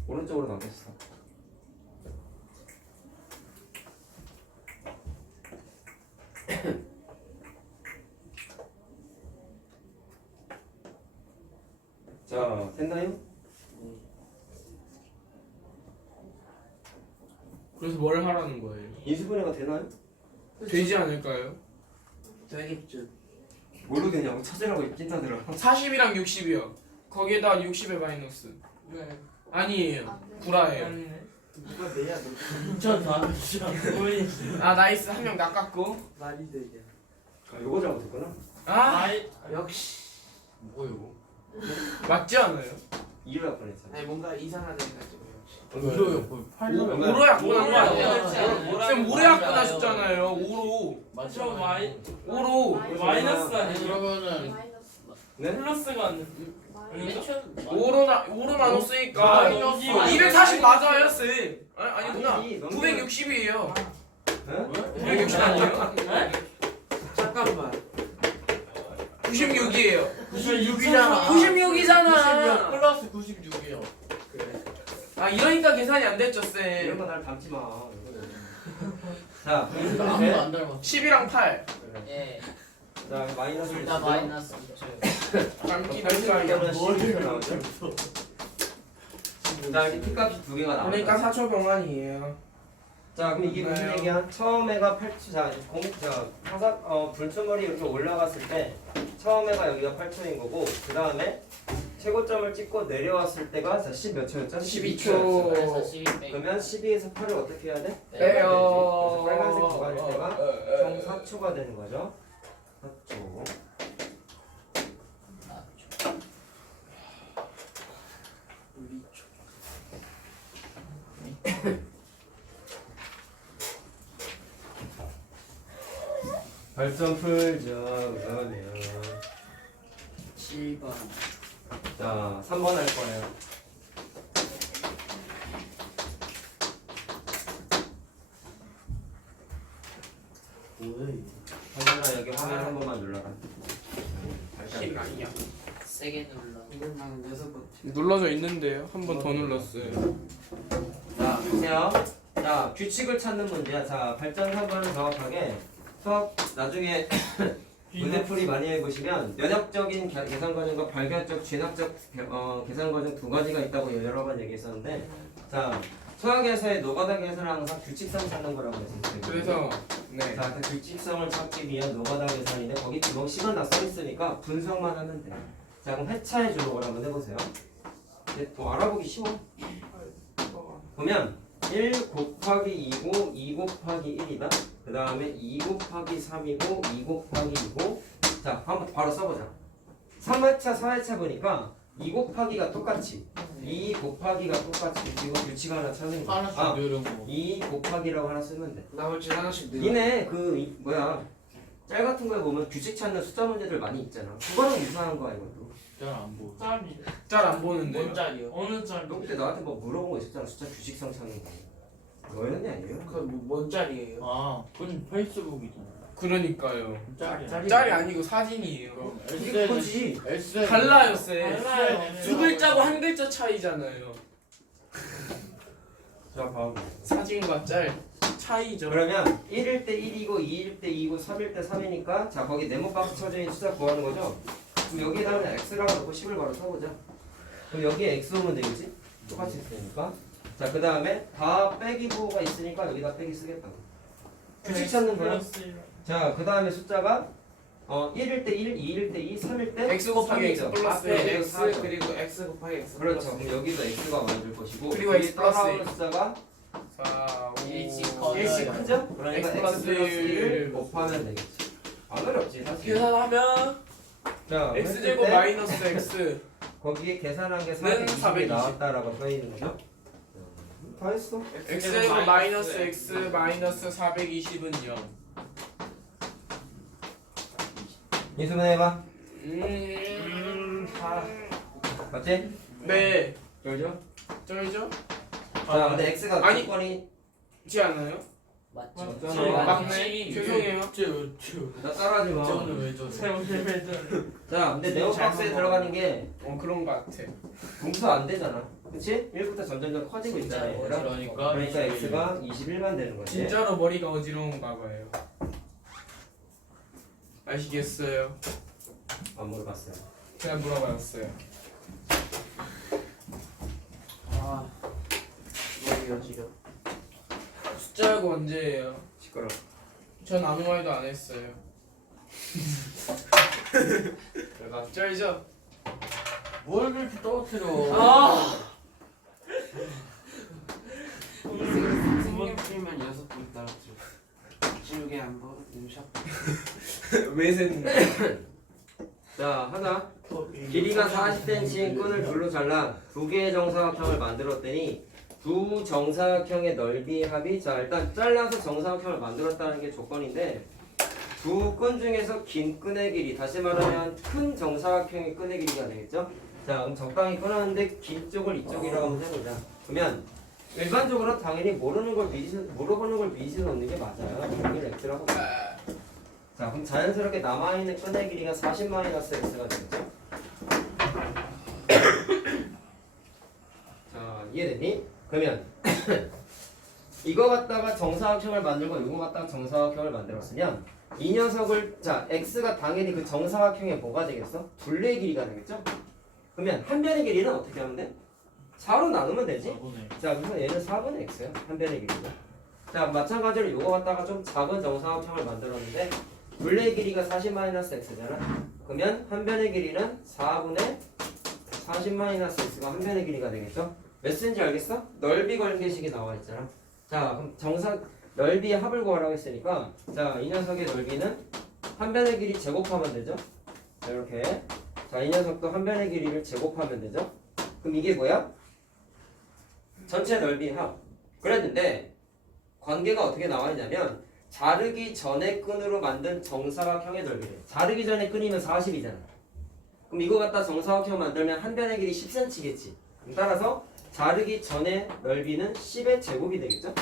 오른쪽으로 넘겼어. 자 됐나요? 그래서 뭘 하라는 거예요? 인수분해가 되나요? 되지 않을까요? 되겠죠. 뭘로 되냐고 찾으라고 찐따들아. 40이랑 60이요. 거기에다 60의 마이너스. 네. 아니에요. 구라예요. 누가 내야 너. 2,400점. 뭐니? 아 나이스 한 명 낚았고. 말이 되냐. 아 요거 잘못했구나. 아 역시. 뭐 이거? 맞지 않아요? 이유가 뻔했어. 아니 뭔가 이상하다 해가지고 역시. 이거요. 뭐 오로 약분한 거 아니에요? 오로 쌤 오로 약분하셨잖아요. 오로. 맞죠? 마이- 오로. 마이너스 아니에요? 그러면은 네? 플러스가 아니야. 맨 처음 오로 나눴으니까 마이너스 240 맞아요 쌤. 아니구나. 아니지, 넘겨. 960이에요. 네? 960 아니에요? 잠깐만. 96이에요. 96이잖아. 96이잖아. 플러스 96이요. 그래. 아 이러니까 계산이 안 됐죠 이런 쌤. 거 날 닮지 마. 자 아무도 인수분해. 안 닮았어. 10이랑 8. 그래. 예. 자 마이너스 둘 다 마이너스 6죠. 깜기 는 날까요? 12가 나오죠. 자 이렇게 t 값이 두 개가 나와. 그러니까 4초 병환이에요. 자 그럼 이게 무슨 맞아요. 얘기야? 처음에가 8초 자 화산 분출물이 이렇게 올라갔을 때 처음에가 여기가 8초인 거고 그 다음에 최고점을 찍고 내려왔을 때가 10 몇 초였죠? 12초. 그래서 12 빼기. 그러면 12에서 8을 어떻게 해야 돼? 네. 빼요. 그래서 빨간색 구간일 때가 총 4초가 되는 거죠. 4초. 아, 발전 풀죠. 그러면 7번. 자 3번 할 거예요. 뭐야 이거? 성준아 여기 화면 한 번만 눌러라. 10 아니야. 세게 눌러. 이건 나는 6번. 눌러져 있는데요. 한 번 더 눌렀어요. 자, 보세요. 자, 규칙을 찾는 문제야. 자, 발전 3번은 정확하게 수학 나중에 문제풀이 많이 해보시면 면역적인 계산 과정과 발견적 진학적 계산 과정 두 가지가 있다고 여러 번 얘기했었는데, 자 수학에서의 노가다 계산은 항상 규칙성 찾는 거라고 했었어요. 그래서 네. 자, 그 규칙성을 찾기 위한 노가다 계산인데 거기 주먹 시간 다 써있으니까 분석만 하면 돼. 자 그럼 회차의 주먹을 한번 해보세요. 근데 더 알아보기 쉬워. 보면 1 곱하기 2고 2 곱하기 1이다. 그 다음에 2 곱하기 3이고 2 곱하기 2고. 자 한번 바로 써보자. 3회차 4회차 보니까 2 곱하기가 똑같이 2 곱하기가 똑같이 이거 규칙 하나 찾는 거야. 하나씩 늘은 2 곱하기라고 하나 쓰면 돼. 나머지 하나씩 늘어. 니네 뭐야 짤 같은 거에 보면 규칙 찾는 숫자 문제들 많이 있잖아. 그거랑 유사한 거야 이것도. 잘안 보여. 짤이 잘 안 보는데요. 뭔 짤이요? 어느 짤? 너 그때 나한테 뭐 물어본 거 있었잖아. 숫자 규칙성 찾는 거. 너였냐 아니에요? 그뭔 짤이에요? 아, 그건 페이스북이잖아. 그러니까요. 짤이야. 짤이 아니고 사진이에요. 그럼 이게 뭐지? S 달라요, 쌤. 달라요. 두 글자고 한 글자 차이잖아요. 자 봐봐. 사진과 짤 차이죠. 그러면 1일 때 1이고 2일 때 2고 3일 때 3이니까 자 거기 네모 박스 쳐져 있는 숫자 구하는 거죠? 그럼 여기에다가 x라고 넣고 10을 바로 써보자. 그럼 여기에 x 오면 되겠지? 똑같이 있으니까. 자 그 다음에 다 빼기 부호가 있으니까 여기다 빼기 쓰겠다고. 규칙 찾는 거야. 자 그 다음에 숫자가 1일 때 1, 2일 때 2, 3일 때 x 곱하기 x 3이죠. 플러스 앞에 x x 그리고 x 곱하기 x 그렇죠. 그럼 여기도 x가 만들 것이고 그리고 뒤에 x 플러스 따라오는 숫자가 4, 5, 일씩 커. 1씩 크죠? 그러니까 x x 플러스 플러스 1 1 곱하면 되겠지. 안 어렵지 사실. 계산하면 자 x 했을 제곱 때 마이너스 x 거기에 계산한 게 420. 420이 나왔다라고 써 있는 거죠? 다 했어. x 제곱 마이너스 x 마이너스 420은 0. 이수만 해봐. 다 맞지? 네. 그죠? 쩔죠? 자 근데 x가 아니. 조건이 지 않아요? 맞죠? 맞잖아. 맞네. 죄송해요. 나 따라하지 마. 저는 왜 저? 자 근데 네오박스에 들어가는 게 그런 거 같아. 분수 안 되잖아. 그치? 1부터 점점 커지고 있잖아 얘들아. 그러니까 x가 21만 되는 거지. 진짜로 머리가 어지러운가 봐요. 아시겠어요? 안 물어봤어요. 그냥 물어봤어요. 아 머리 어지러. 숫자고 언제예요? 시끄러. 전 아무 말도 안 했어요. 들어가. 쩔죠? 뭘 그렇게 떨어뜨려? 생명 풀면 6번 따라줘. 지우개 한 번, 샵. 왜 샜는데? 자 하나. 길이가 40cm인 끈을 둘로 잘라 두 개의 정사각형을 만들었더니 두 정사각형의 넓이의 합이 자 일단 잘라서 정사각형을 만들었다는 게 조건인데 두 끈 중에서 긴 끈의 길이 다시 말하면 큰 정사각형의 끈의 길이가 되겠죠? 자 그럼 적당히 끊었는데 긴 쪽을 이쪽이라고 한번 해보자. 그러면 일반적으로 당연히 물어보는 걸 미시 놓는 게 맞아요. 여기를 x라고. 자 그럼 자연스럽게 남아있는 끈의 길이가 40-x가 되겠죠? 자 이해됐니? 그러면 이거 갖다가 정사각형을 만들고 이거 갖다가 정사각형을 만들었으면 이 녀석을 자 x가 당연히 그 정사각형에 뭐가 되겠어? 둘레의 길이가 되겠죠? 그러면 한 변의 길이는 어떻게 하면 돼? 4로 나누면 되지? 4분의 자 그래서 얘는 4분의 x야 한 변의 길이가. 자 마찬가지로 이거 갖다가 좀 작은 정사각형을 만들었는데 둘레의 길이가 40-x잖아. 그러면 한 변의 길이는 4분의 40-x가 한 변의 길이가 되겠죠? 몇 cm인지 알겠어? 넓이 관계식이 나와 있잖아. 자 그럼 넓이의 합을 구하라고 했으니까 자 이 녀석의 넓이는 한 변의 길이 제곱하면 되죠? 자 이렇게 자 이 녀석도 한 변의 길이를 제곱하면 되죠? 그럼 이게 뭐야? 전체 넓이 합. 그랬는데 관계가 어떻게 나와 있냐면 자르기 전의 끈으로 만든 정사각형의 넓이래. 자르기 전의 끈이면 40이잖아. 그럼 이거 갖다 정사각형 만들면 한 변의 길이 10cm겠지. 따라서 자르기 전의 넓이는 10의 제곱이 되겠죠?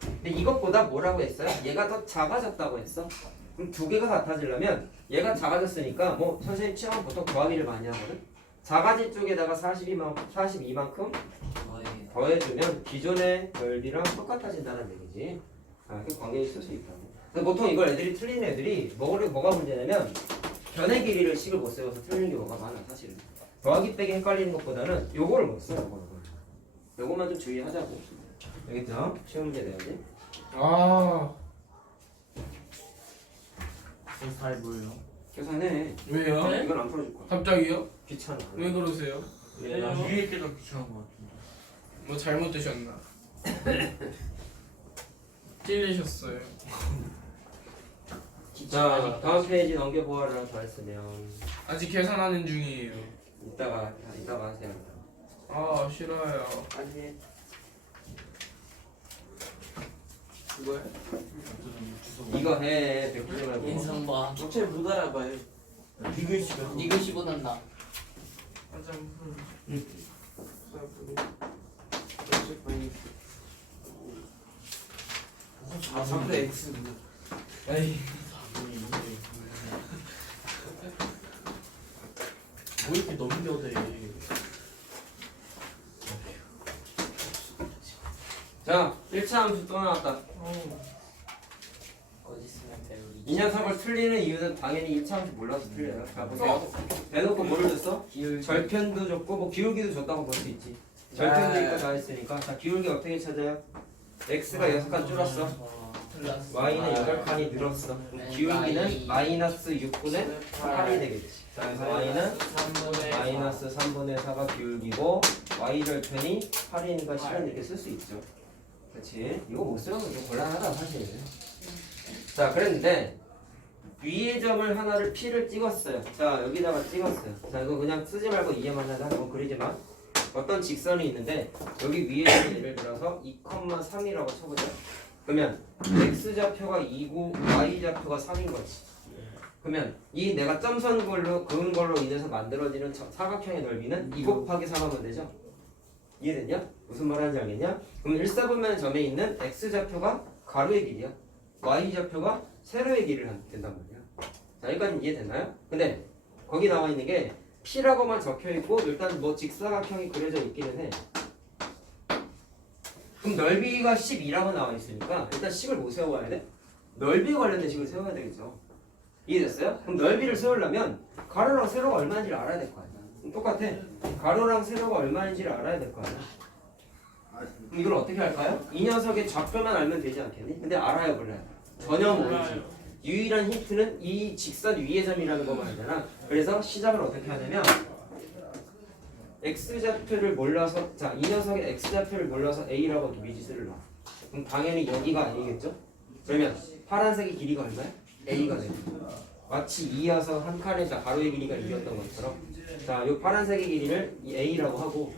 근데 이것보다 뭐라고 했어요? 얘가 더 작아졌다고 했어. 그럼 두 개가 같아지려면 얘가 작아졌으니까 뭐 선생님 취향은 보통 더하기를 많이 하거든. 작아진 쪽에다가 42만큼 더해주면 기존의 넓이랑 똑같아진다는 얘기지. 아, 그 관계를 쓸 수 있다고. 근데 보통 이걸 애들이 틀리는 애들이 뭐가 문제냐면 변의 길이를 식을 못 세워서 틀리는 경우가 많아 사실은. 더하기 빼기 헷갈리는 것보다는 요거를 못 써요. 요거만 좀 주의하자고. 알겠죠? 시험 문제 내야지. 아 잘 보여요. 계산해. 왜요? 네? 이건 안 풀어줄 거야. 갑자기요? 귀찮아. 왜 그러세요? 위에 때가 귀찮은 것 같은데. 뭐 잘못 드셨나? 찔리셨어요. 자, 다음 페이지 넘겨보아라. 더 했으면 아직 계산하는 중이에요. 이따가 하세요. 아 싫어요. 아니. 이거야? 이거 해. 100% 말고. 인성 봐. 어차피 못 알아봐요. 비글씨가 이거 씹어 난다. 화장품. 응. 사분. 어쨌든 아 3분의 X. 에이 뭐 이렇게 넘겨대. 자, 1차 함수 또 나왔다. 어디 있으면 배우리. 이 녀석을 틀리는 이유는 당연히 1차 함수 몰라서 틀려요. 자, 보세요. 대놓고 뭐를 줬어? 절편도 줬고 뭐 기울기도 줬다고 볼 수 있지. 절편도 있고 다 했으니까. 자, 기울기 어떻게 찾아요? x가 6칸 줄었어. 플러스 y는 8칸이 늘었어. 그럼 기울기는 마이너스 6분의 8이 되겠지. 자, 그래서 y는 3분의 마이너스 3분의 4가 기울기고 y 절편이 8이니까 실은 이렇게 쓸 수 있죠. 그렇지? 이거 못 쓰는 건 좀 곤란하다 사실. 자, 그랬는데 위의 점을 하나를 P를 찍었어요. 자, 여기다가 찍었어요. 자, 이거 그냥 쓰지 말고 이해만 하자. 뭐 그리지만 어떤 직선이 있는데 여기 위에 점을 예를 들어서 2,3이라고 쳐보자. 그러면 x좌표가 2고 y좌표가 3인 거지. 그러면 이 내가 점선 걸로 그은 걸로 인해서 만들어지는 사각형의 넓이는 2 곱하기 3하면 되죠? 이해됐냐? 무슨 말 하는지 알겠냐? 그럼 1사분면 점에 있는 x좌표가 가로의 길이야. y좌표가 세로의 길이를 된단 말이야. 자, 여기까지 이해됐나요? 근데 거기 나와 있는 게 P라고만 적혀 있고 일단 뭐 직사각형이 그려져 있기는 해. 그럼 넓이가 12라고 나와 있으니까 일단 식을 뭐 세워야 돼? 넓이에 관련된 식을 세워야 되겠죠. 이해됐어요? 그럼 넓이를 세우려면 가로랑 세로가 얼마인지를 알아야 될 거 아니야. 그럼 똑같아. 가로랑 세로가 얼마인지를 알아야 될 거 아니야. 그럼 이걸 어떻게 할까요? 이 녀석의 좌표만 알면 되지 않겠니? 근데 알아요, 몰라요? 전혀 모르지. 유일한 힌트는 이 직선 위의 점이라는 것만 알잖아. 그래서 시작을 어떻게 하냐면 x좌표를 몰라서, 자, 이 녀석의 x좌표를 몰라서 a라고 미지수를 놔. 그럼 당연히 여기가 아니겠죠? 그러면 파란색의 길이가 얼마야? a가 되죠. 마치 2여서 한 칸에 자 가로의 길이가 2였던 것처럼, 자, 요 파란색의 길이를 이 a라고 하고,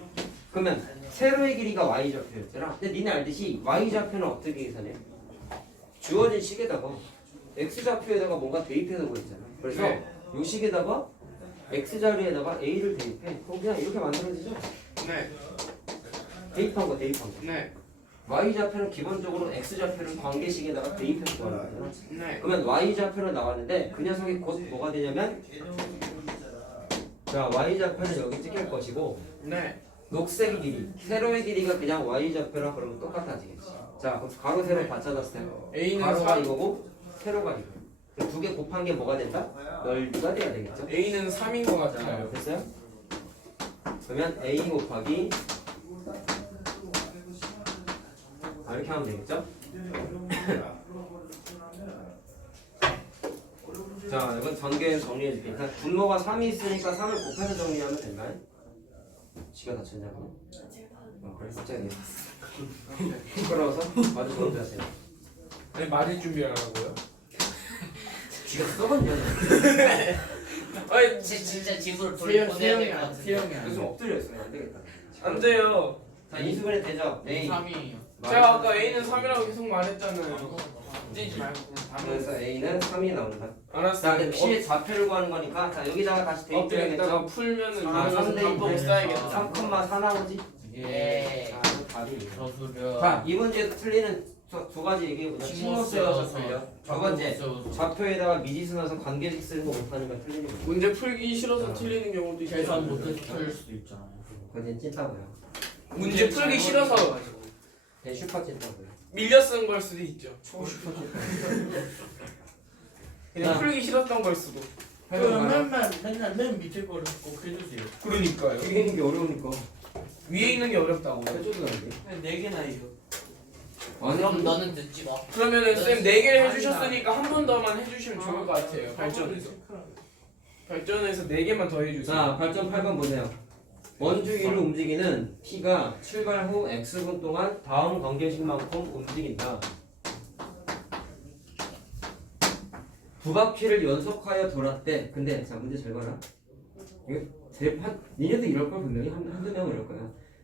그러면 세로의 길이가 y좌표였잖아. 근데 니네 알듯이 y좌표는 어떻게 계산해? 주어진 식에다가 x좌표에다가 뭔가 대입해서 보였잖아. 그래서 요 식에다가 x자리에다가 a를 대입해. 그럼 그냥 이렇게 만들어지죠? 네. 대입한 거. 네. y좌표는 기본적으로 x좌표를 관계식에다가 대입해서 구하는 거잖아. 네. 그러면 y좌표는 나왔는데 그 녀석이 곧 뭐가 되냐면, 자, y좌표는 여기 찍힐 것이고, 네. 녹색의 길이, 세로의 길이가 그냥 y좌표랑 그러면 똑같아지겠지. 자, 그럼 가로 세로 받쳐놨어요. A는 가로가 3, 이거고 세로가 이거. 두 개 곱한 게 뭐가 된다? 넓이가 돼야 되겠죠. A는 3인 것 자, 같아요. 됐어요? 그러면 a 곱하기 이렇게 하면 되겠죠? 자, 이건 전개 정리해줄게. 일단 분모가 3이 있으니까 3을 곱해서 정리하면 될까요? 지가 다 천장이야? 그래, 갑자기 시끄러워서 마주 정리하세요. 아니 맞을 준비하라고요? 지가 썩었냐? 아니 진짜 집으로 세영- 보내야 될 세영이 것 안- 같은데. 세영이 안 요즘 엎드려 있어요. 안 되겠다. 안 돼요. 자, 이수근의 대접 A. 3이에요. 제가 아까 A는 3이라고 계속 말했잖아요. 뛰지 말고 그냥 그래서 A는 3이 나온다. 자, 알았어요. 근데 P의 좌표를 구하는 거니까 자, 여기다가 다시 엎드렸다가 대입해야겠죠? 풀면은 아, 이러면서 3대 반복 2 써야겠다. 3,4 나오지? 예. 자, 이거 답이. 저수려. 자, 이 문제에서 틀리는 두 가지 얘기해보자. 친모 세워서 틀려. 두 번째, 좌표에다가 미지수 넣어서 관계식 쓰는 거 못하니까 틀리는 거야. 문제 풀기 싫어서 아. 틀리는 경우도 있어요. 계산 못해서 틀릴 수도 있잖아요. 그건 찐따고요. 문제 풀기 싫어서 슈퍼 찐다고요. 밀려 쓴 걸 수도 있죠. 슈퍼 찐다. 그냥 자. 풀기 싫었던 걸 수도. 그럼 맨날 맨 밑에 거를 꼭 해주세요. 그러니까요. 위에 있는 게 어려우니까 위에 있는 게 어렵다고. 해줘도 안 돼. 네 개나 이겨. 아니 그럼 너는 듣지 마. 그러면은 쌤 4개를 해주셨으니까 한 번 더만 해주시면 좋을 것 같아요. 발전에서. 발전에서 4개만 더 해주세요. 자, 발전 8번 보세요. 원주 위로 움직이는 T가 출발 후 X분 동안 다음 관계식만큼 움직인다. 두 바퀴를 연속하여 돌았대. 근데 자 문제 잘 봐라. 이거 니네도 이럴 걸 분명히 한두 명은 이럴 거야.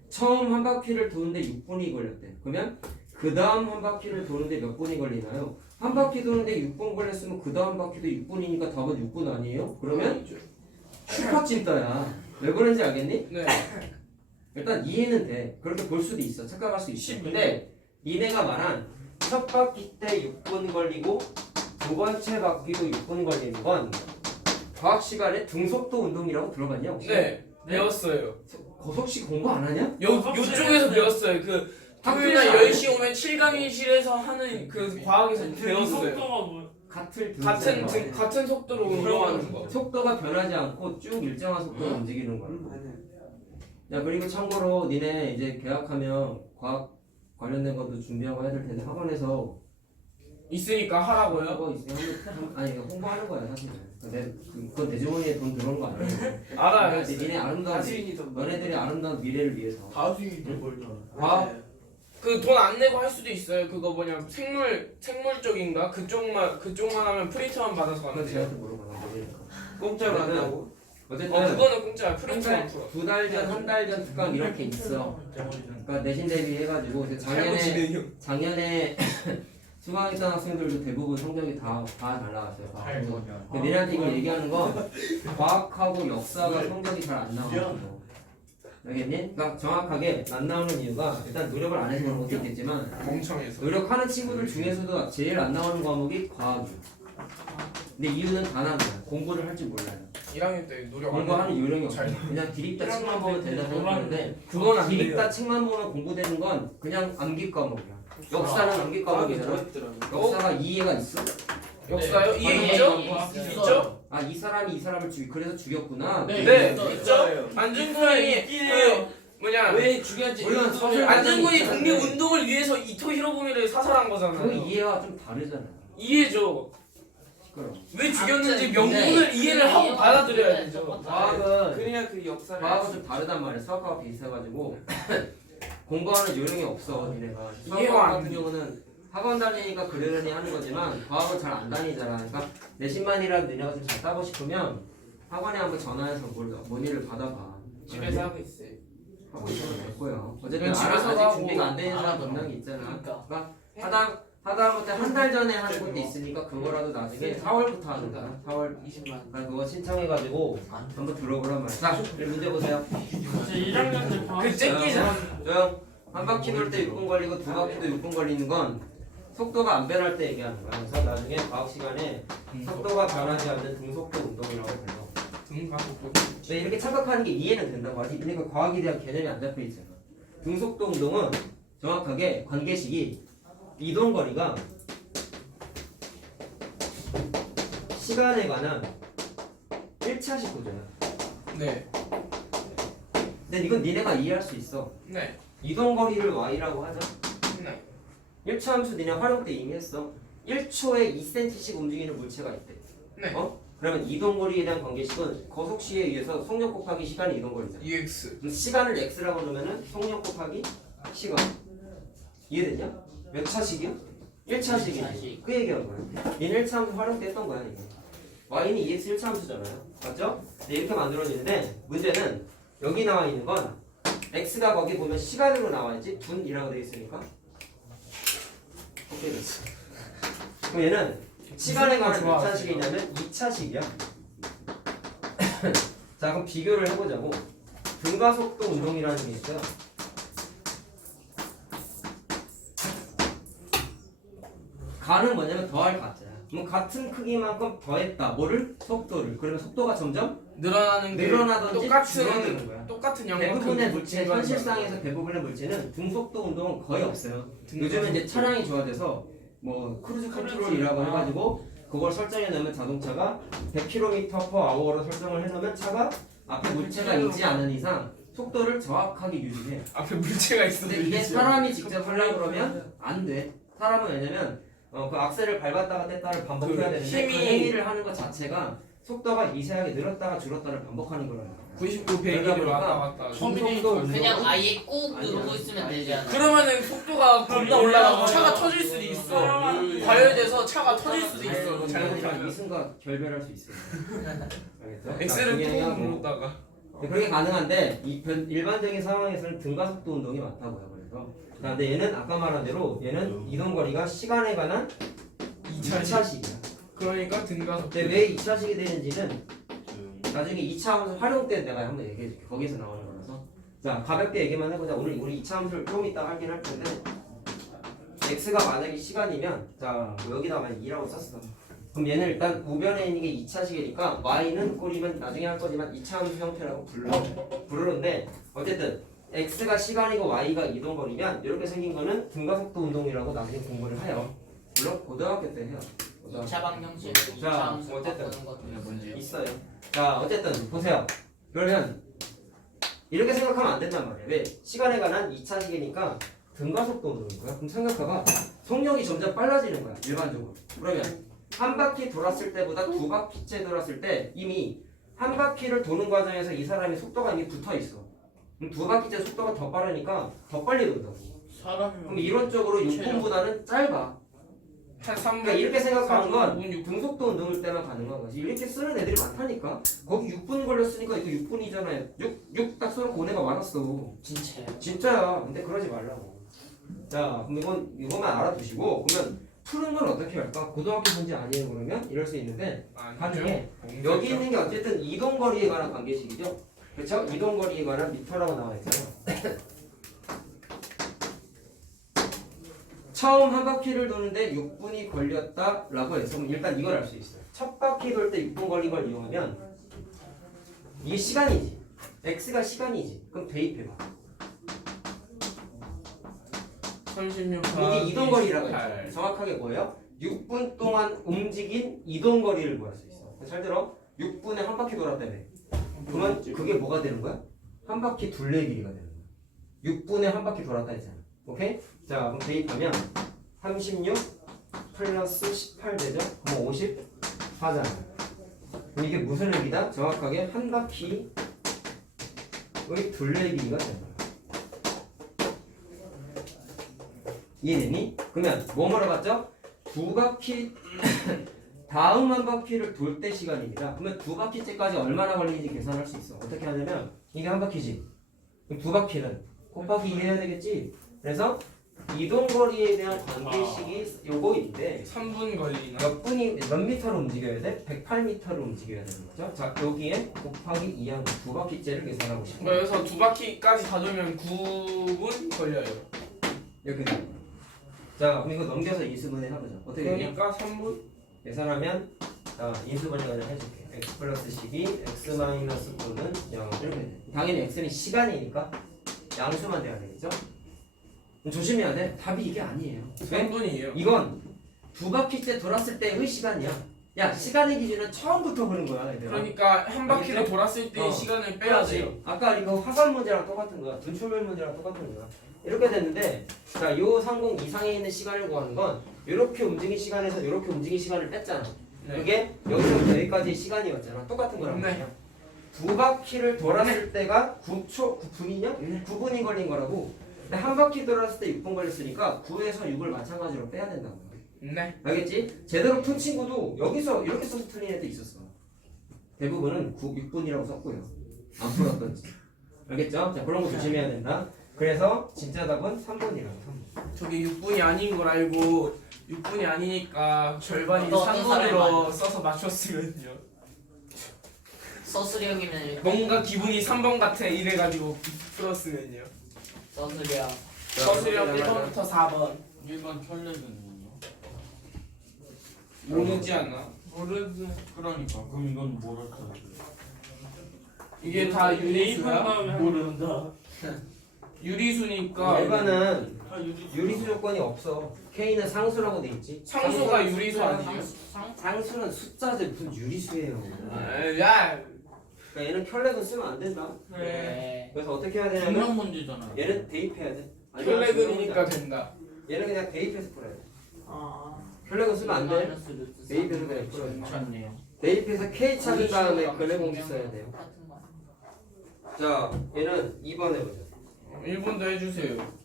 처음 한 바퀴를 도는데 6분이 걸렸대. 그러면 그 다음 한 바퀴를 도는데 몇 분이 걸리나요? 한 바퀴 도는데 6분 걸렸으면 그 다음 바퀴도 6분이니까 답은 6분 아니에요? 그러면 슈퍼찐따야. 왜 그런지 알겠니? 네. 일단 이해는 돼. 그렇게 볼 수도 있어. 착각할 수 있어. 근데 니네가 말한 첫 바퀴 때 6분 걸리고 두 번째 바퀴도 6분 걸리는 건 과학 시간에 등속도 운동이라고 들어봤냐 혹시? 네. 배웠어요. 거석씨 공부 안 하냐? 요쪽에서 배웠어요. 그 토요일날 10시 오면 7강의실에서 하는 그 과학에서 배웠어요. 같은 속도로 운동하는 거. 속도가 변하지 않고 쭉 일정한 속도로 움직이는 거야. 야 그리고 참고로 니네 이제 개학하면 과학 관련된 것도 준비하고 해야 될 텐데 학원에서 있으니까 하라고요. 그거 있으면 아니 홍보하는 거야 사실. 그건 내 주머니에 돈 들어온 거 아니야. 알아요. 니네 아름다운 너네들의 아름다운 미래를 위해서. 다수이 벌잖아. 과학 그 돈 안 내고 할 수도 있어요. 그거 뭐냐 생물 쪽인가 그쪽만 하면 프린트만 받아서 그건 가면 돼요. 쟤한테 물어봐라. 모르니까. 공짜로 한다고? 어쨌든 그거는 공짜야. 프린트만 풀어. 2달 전, 한 달 전 특강 이렇게 있어. 그러니까 내신 대비 해가지고 이제 작년에 수강했던 학생들도 대부분 성적이 다 잘 나왔어요. 근데 니네한테 이거 얘기하는 건 과학하고 역사가 성적이 잘 안 나와요. 알겠니? 그러니까 정확하게 안 나오는 이유가 일단 노력을 안 해서 그런 것도 있겠지만 멍청해서. 노력하는 친구들 중에서도 제일 안 나오는 과목이 과학이에요. 근데 이유는 단 하나야. 공부를 할 줄 몰라요. 1학년 때 노력 안 공부하는 해도 요령이 없어. 그냥 드립다 책만 보면 된다 생각하는데 그건 안 드립다 돼요. 책만 보면 공부되는 건 그냥 암기 과목이야. 역사는 암기 과목이잖아. 역사가 이해가 있어? 역사요? 네. 이해 있죠? 있죠? 아 이 사람이 이 사람을 그래서 죽였구나. 네. 있죠? 안중근이 그 뭐냐 왜 중요한지 물론 서술 안중근이 있긴 독립 한데 운동을 위해서 이토 히로부미를 사살한 그 거잖아요. 이해와 좀 다르잖아. 이해죠. 시끄러. 왜 죽였는지 아무튼 명분을 네. 이해를 하고 이해가 받아들여야 네, 되죠. 똑같아요. 과학은 그래야 그 역사를 과학은 좀 다르단 말이야. 수학과가 비슷해가지고 공부하는 요령이 없어 니네가. 수학과학 같은 경우는 학원 다니니까 그러려니 하는 거지만 과학은 잘 안 다니잖아. 그러니까 내신만이라도 니네가 좀 잘 따고 싶으면 학원에 한번 전화해서 문의를 받아봐. 집에서 하고 있어요. 하고 있어도 될 거야. 어쨌든 그냥 집에서 아직 하고 준비가 안 되는 사람 하더라고. 분명히 있잖아. 그러니까. 하다못해 한 달 전에 하는 것도 있으니까 그거라도 나중에 4월부터 하는 거야. 4월 20만. 그거 신청해가지고 한번 들어보란 말이야. 자, 문제 보세요. 1학년 때 그 째끼잖아. 조용. 한 바퀴 돌 때 6분 걸리고 두 바퀴도 6분 걸리는 건 속도가 안 변할 때 얘기하는 거야. 그래서 나중에 과학 시간에 속도가 변하지 않는 등속도 운동이라고 불러. 근데 이렇게 착각하는 게 이해는 된다고 하지. 그러니까 과학에 대한 개념이 안 잡혀 있잖아. 등속도 운동은 정확하게 관계식이 이동거리가 시간에 관한 1차식 구조야. 네. 근데 이건 니네가 이해할 수 있어. 네. 이동거리를 y라고 하자. 네. 1초 함수 니네 활용 때 이미 했어. 1초에 2cm씩 움직이는 물체가 있대. 네. 그러면 이동거리에 대한 관계식은 거속시에 의해서 속력 곱하기 시간의 이동거리잖아. UX. 그럼 시간을 x라고 놓으면은 속력 곱하기 시간. 이해됐냐? 몇 차식이야? 1차식이지. 차식. 그 얘기한 거야. 얘는 1차 함수 활용 때 했던 거야 이게. y는 2x 1차 함수잖아요. 맞죠? 네, 이렇게 만들어지는데 문제는 여기 나와 있는 건 x가 거기 보면 시간으로 나와있지 분이라고 되어 있으니까 오케이 됐어. 그럼 얘는 시간에 관한 몇 차식이냐면 2차식이야. 자 그럼 비교를 해보자고. 등가속도 운동이라는 게 있어요. 가는 뭐냐면 더할 가짜야. 그럼 같은 크기만큼 더했다. 뭐를? 속도를. 그러면 속도가 점점 늘어나는 게 늘어나든지 줄어드는 거야. 똑같은 양만큼 대부분의 물체, 증가하는 현실상에서 거야. 대부분의 물체는 등속도 운동은 거의 없어요. 요즘은 이제 차량이 좋아져서 뭐 크루즈 컨트롤이라고 해가지고 그걸 설정해 놓으면 자동차가 100km/h로 설정을 해놓으면 차가 앞에 물체가 있지 않은 이상 속도를 정확하게 유지해. 앞에 물체가 있어. 근데 이게 사람이 직접 하려고 그러면 안 돼. 사람은 왜냐면 그 악셀을 밟았다가 뗐다를 반복해야 되는데 그 힘이- 행위를 하는 것 자체가 속도가 미세하게 늘었다가 줄었다를 반복하는 거라는 거야. 99, 그러다 100이 보니까 왔다 갔다. 중속도 그냥 운동은 아예 꾹 아니야. 누르고 있으면 되지 않아? 그러면은 속도가 겁나 올라가고 차가 터질 수도 있어. 과열돼서 차가 터질 수도 있어. 잘못하면 잘못하면. 이승과 결별할 수 있어요. 알겠죠? 엑셀을 그게 꾹 그냥 뭐 누르다가. 그렇게 가능한데 일반적인 상황에서는 등가속도 운동이 맞다고요. 그래서 근데 얘는 아까 말한 대로 얘는 이동 거리가 시간에 관한 2차식이야. 그러니까 등가속. 근데 왜 2차식이 되는지는 나중에 2차 함수 활용 때 내가 한번 얘기해 줄게. 거기서 나오는 거라서. 자, 가볍게 얘기만 해보자. 오늘 우리 2차 함수를 좀 이따 하긴 할 텐데 x가 만약에 시간이면 자, 뭐 여기다 만약 2라고 썼어. 그럼 얘는 일단 우변에 있는 게 2차식이니까 y는 꼴이면 나중에 할 거지만 2차 함수 형태라고 부르는데 어쨌든 x가 시간이고 y가 이동거리면 이렇게 생긴 거는 등가속도 운동이라고 나중에 공부를 해요. 물론 고등학교 때 해요. 2차 방정식, 2차 자, 함수 어쨌든. 바꾸는 것도 뭔지요? 있어요. 자, 어쨌든 보세요. 그러면 이렇게 생각하면 안 된단 말이에요. 왜? 시간에 관한 2차식이니까 등가속도 운동인 거야. 그럼 생각해봐. 속력이 점점 빨라지는 거야. 일반적으로. 그러면 한 바퀴 돌았을 때보다 두 바퀴째 돌았을 때 이미 한 바퀴를 도는 과정에서 이 사람이 속도가 이미 붙어 있어. 그럼 두 바퀴째 속도가 더 빠르니까 더 빨리 돈다고. 사람이 그럼 이론적으로 6분보다는 짧아. 한 3분. 그러니까 이렇게 생각하는 건 5분, 6분. 등속도 운동일 때만 가능한 거지. 이렇게 쓰는 애들이 많다니까. 거기 6분 걸렸으니까 이거 6분이잖아요. 6 딱 써놓고 온 애가 많았어. 진짜요? 진짜야. 근데 그러지 말라고. 자, 그럼 이거만 알아두시고 그러면 푸는 건 어떻게 할까? 고등학교 문제 아니에요 그러면 이럴 수 있는데 가능해. 여기 있는 게 어쨌든 이동거리에 관한 관계식이죠. 그렇죠? 이동거리에 관한 미터라고 나와 있잖아. 처음 한 바퀴를 도는데 6분이 걸렸다라고 해서 그럼 일단 이걸 알 수 있어요. 첫 바퀴 돌 때 6분 걸린 걸 이용하면 이게 시간이지. x가 시간이지. 그럼 대입해봐. 36. 이게 이동거리라고 했죠. 정확하게 뭐예요? 6분 동안 움직인 이동거리를 구할 수 있어. 잘 들어. 6분에 한 바퀴 돌았다며. 그러면 그게 뭐가 되는 거야? 한 바퀴 둘레 길이가 되는 거야. 6분에 한 바퀴 돌았다 했잖아. 오케이? 자, 그럼 대입하면 36 플러스 18 되죠? 그럼 54잖아. 그럼 이게 무슨 의미다? 정확하게 한 바퀴의 둘레 길이가 되는 거야. 이해되니? 그러면 뭐 물어봤죠? 두 바퀴 다음 한 바퀴를 돌 때 시간입니다. 그러면 두 바퀴째까지 얼마나 걸리는지 계산할 수 있어. 어떻게 하냐면 이게 한 바퀴지. 그럼 두 바퀴는 곱하기 2 해야 되겠지. 그래서 이동거리에 대한 관계식이 요거인데 3분 걸리나? 몇 미터로 움직여야 돼? 108m로 움직여야 되는 거죠. 자, 여기에 곱하기 2하고 두 바퀴째를 계산하고 싶어. 그래서 두 바퀴까지 다 돌면 9분 걸려요. 이렇게 되는 거야. 자, 그럼 이거 넘겨서 인수분해 해보자. 어떻게 되냐? 그러니까 3분? 계산하면 인수분해 그냥 해줄게. x 플러스 12, x 마이너스 9는 0 이렇게 돼. 당연히 x는 시간이니까 양수만 돼야 되겠죠? 조심해야 돼. 답이 이게 아니에요. 왜? 3분이에요. 이건 두 바퀴째 돌았을 때의 시간이야. 야, 시간의 기준은 처음부터 보는 거야, 얘들아. 그러니까 한 바퀴를 알겠죠? 돌았을 때의 시간을 빼야지. 아까 이거 화산 문제랑 똑같은 거야. 분출물 문제랑 똑같은 거야. 이렇게 됐는데, 자, 요 상공 이상에 있는 시간을 구하는 건 이렇게 움직인 시간에서 이렇게 움직인 시간을 뺐잖아. 네. 그게 여기서부터 여기까지의 시간이었잖아. 똑같은 거란 네. 말이야. 두 바퀴를 돌았을 때가 9분이냐? 9분이 걸린 거라고. 근데 한 바퀴 돌았을 때 6분 걸렸으니까 9에서 6을 마찬가지로 빼야 된다고. 네. 알겠지? 제대로 푼 친구도 여기서 이렇게 써서 틀린 애도 있었어. 대부분은 6분이라고 썼고요. 안 풀었던지. 알겠죠? 자, 그런 거 조심해야 된다. 그래서 진짜 답은 3번이라고. 3번. 저게 6분이 아닌 걸 알고 6분이 아니니까 절반이 또 어떤 3분으로 사람이 써서 맞췄으면요. 서술형이면 뭔가 기분이 3번 같아 이래가지고 풀었으면요. 모르지 않아? 모르지. 그러니까 그럼 이건 뭐랄까? 이게 다 대입한 유리수야? 다음에 모른다. 유리수니까 일반은 아 유리수 조건이 없어. K는 상수라고 돼 있지. 상수가 유리수 아니에요? 상수는 숫자지 무슨 유리수예요. 야! 그러니까 얘는 켤레근 쓰면 안 된다. 네. 그래서 어떻게 해야 되냐면 중요한 문제잖아. 얘는 대입해야 돼. 아니면 켤레근이니까 된다. 얘는 그냥 대입해서 풀어야 돼. 아. 켤레근 쓰면 안 돼. 마이너스 루트 대입해서 그냥 풀어야 돼. 괜찮네요. 대입해서 K 찾은 다음에 켤레공식 써야 돼요. 똑같은 거 아니야? 자, 얘는 2번 해보자. 1번 더 해주세요.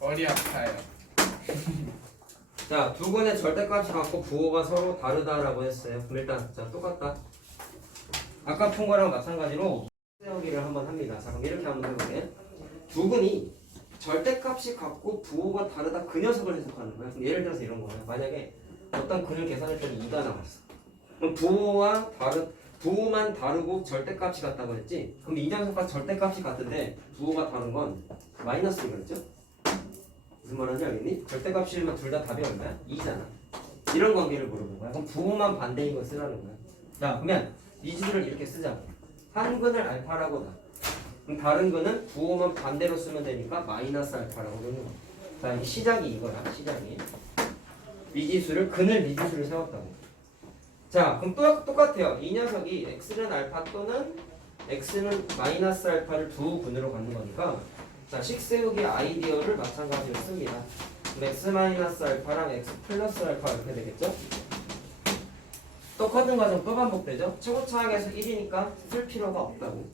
머리 아파요. 자, 두 군의 절대값이 같고 부호가 서로 다르다라고 했어요. 그럼 일단 자 똑같다. 아까 푼 거랑 마찬가지로 세우기를 한번 합니다. 자, 그럼 이렇게 한번 해볼게. 두 군이 절대값이 같고 부호가 다르다 그 녀석을 해석하는 거야. 그럼 예를 들어서 이런 거야. 만약에 어떤 근을 계산했더니 2가 나왔어. 그럼 부호만 다르고 절대값이 같다고 했지. 그럼 이 녀석과 절대값이 같은데 부호가 다른 건 마이너스 그랬죠? 무슨 말하는지 알겠니? 절대값이면 둘 다 답이 얼마야? 2잖아. 이런 관계를 물어본 거야. 그럼 부호만 반대인 걸 쓰라는 거야. 자, 그러면 이 지수를 이렇게 쓰자. 한 근을 알파라고 놔. 그럼 다른 근은 부호만 반대로 쓰면 되니까 마이너스 알파라고 되는 거야. 자, 이 시작이 이거야. 시작이. 미지수를 근을 미지수를 세웠다고. 자, 그럼 또 똑같아요. 이 녀석이 x는 알파 또는 x는 마이너스 알파를 두 근으로 갖는 거니까 자, 식 세우기 아이디어를 마찬가지로 씁니다. x 마이너스 알파랑 x 플러스 알파 이렇게 되겠죠? 똑같은 과정 또 반복되죠? 최고 차항에서 1이니까 쓸 필요가 없다고.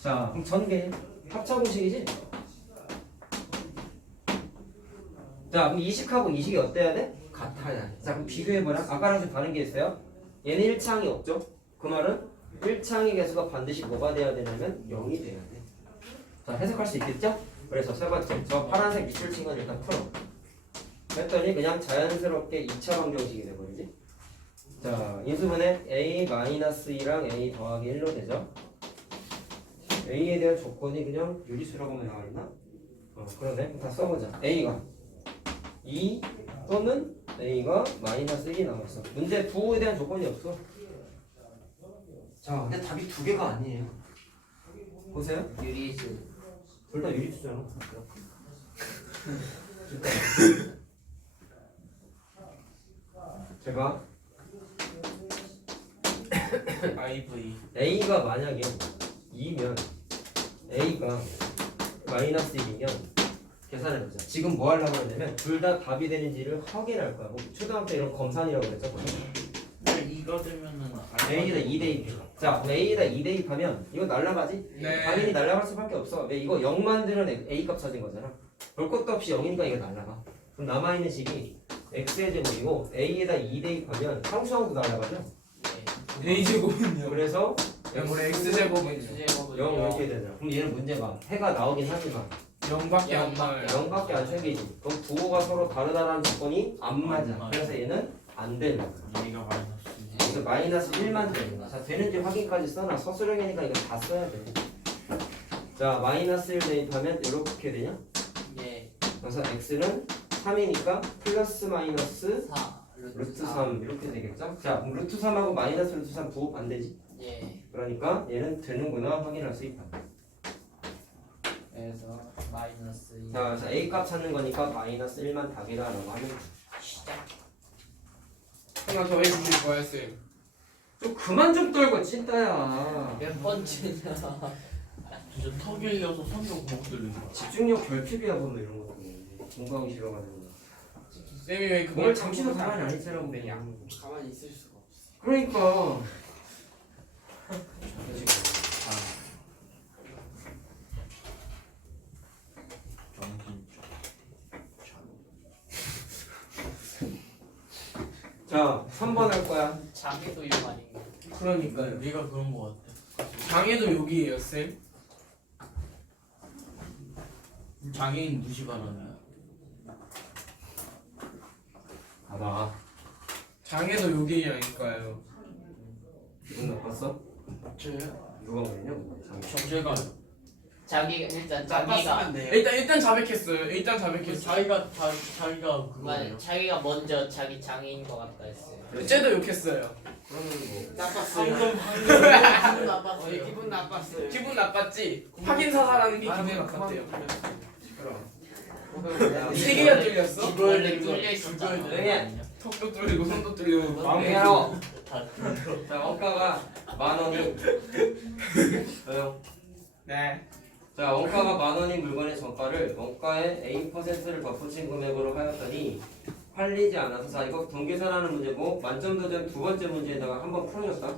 자, 그럼 전개 합차 공식이지? 자, 그럼 이식하고 이식이 어때야 돼? 같아야 돼. 자, 그럼 비교해보라. 아까랑 좀 다른 게 있어요. 얘는 1차항이 없죠? 그 말은 1차항의 개수가 반드시 뭐가 돼야 되냐면 0이 돼야 돼. 자, 해석할 수 있겠죠? 그래서 세 번째, 저 파란색 밑줄 친 건 일단 풀어. 했더니 그냥 자연스럽게 2차 방정식이 돼버리지. 자, 인수분해 a-2랑 a 더하기 1로 되죠. a에 대한 조건이 그냥 유리수라고만 나와있나? 그러네. 그럼 다 써보자. a가 2 또는 a가 마이너스 1이 나와있어. 문제 부호에 대한 조건이 없어. 자, 근데 답이 두 개가 아니에요. 보세요. 유리수. 둘 다 유리수잖아. 제가 IV. A가 만약에 2면 A가 마이너스 1이면 계산해보자. 지금 뭐 하려고 하냐면 둘 다 답이 되는지를 확인할 거야. 뭐 초등학교 이런 검산이라고 그랬죠. 근데 이거 되면은 A에다 2 대입해. 자, A에다 2 대입하면 이거 날라가지? 네. 당연히 날라갈 수밖에 없어. 왜 이거 0 만드는 A 값 찾은 거잖아. 볼 것도 없이 0이니까 이거 날라가. 그럼 남아있는 식이 X의 제곱이고 A에다 2 대입하면 상수항도 날라가죠. A 제곱은요. 그래서 우리 X 제곱은요. X제곱은 0 이렇게 되잖아. 그럼 얘는 문제가 해가 나오긴 하지만 0밖에 안 나와요. 0밖에 안 생기지. 그럼 부호가 서로 다르다는 조건이 안 맞아. 맞아. 그래서 얘는 안 되는 거야. A가 마이너스. 그래서 마이너스 1만 되는 거야. 자, 되는지 확인까지 써놔. 서술형이니까 이거 다 써야 돼. 자, 마이너스 1 대입하면 이렇게 되냐? 예. 그래서 x는 3이니까 플러스 마이너스 4 루트 3 이렇게 되겠죠? 자, 그럼 루트 3하고 마이너스 루트 3 부호 반대지? 예. 그러니까 얘는 되는구나 확인할 수 있다. 그래서 마이너스 2. 자, 그래서 a 값 찾는 거니까 마이너스 1만 답이다라고 하면 시작. 하나 더 해주실 거예요, 쌤. 좀 그만 좀 떨고 찐따야. 몇 번째냐? 진짜 턱이 일려서 손이 못 들리는 거야. 집중력 결핍이야 보면 이런 거. 공부하기 싫어가지고. 쌤이 왜 오늘 그걸 잠시도 참고도 가만히 안 안 있으라고 그냥. 가만히 있을 수가 없어. 그러니까. 자, 3번 할 거야. 장애도 용 아닌가? 그러니까요. 네가 그런 거 같아. 장애도 여기에요, 쌤. 장애인 무시 발언이야. 봐봐. 장애도 여기라니까요. 기분 나빴어? 저요? 누가 그랬냐? 정제가 자기가 일단 나빴으면 자기가 돼요. 일단 자백했어요. 일단 자백했어요. 자기가 그거예요. 자기가 먼저 자기 장애인 것 같다 했어요. 쟤도 욕했어요. 그러면 뭐 나빴어요. 방금 나빴어요. 기분 나빴어요. 기분 나빴지? 확인 사살하는 게 기분이 나빴대요. 그럼 세 개가 뚫렸어? 원래 뚫려 있었잖아. 조용히 턱도 뚫리고 손도 뚫리고 마음도 해요. 다 자, 원가가 10,000원이 조용. 네. 자, 원가가 10,000원인 물건의 정가를 원가의 A%를 덧붙인 금액으로 하였더니 팔리지 않아서. 자, 이거 동계산하는 문제고 만점 도전 두 번째 문제에다가 한번 풀어줬다.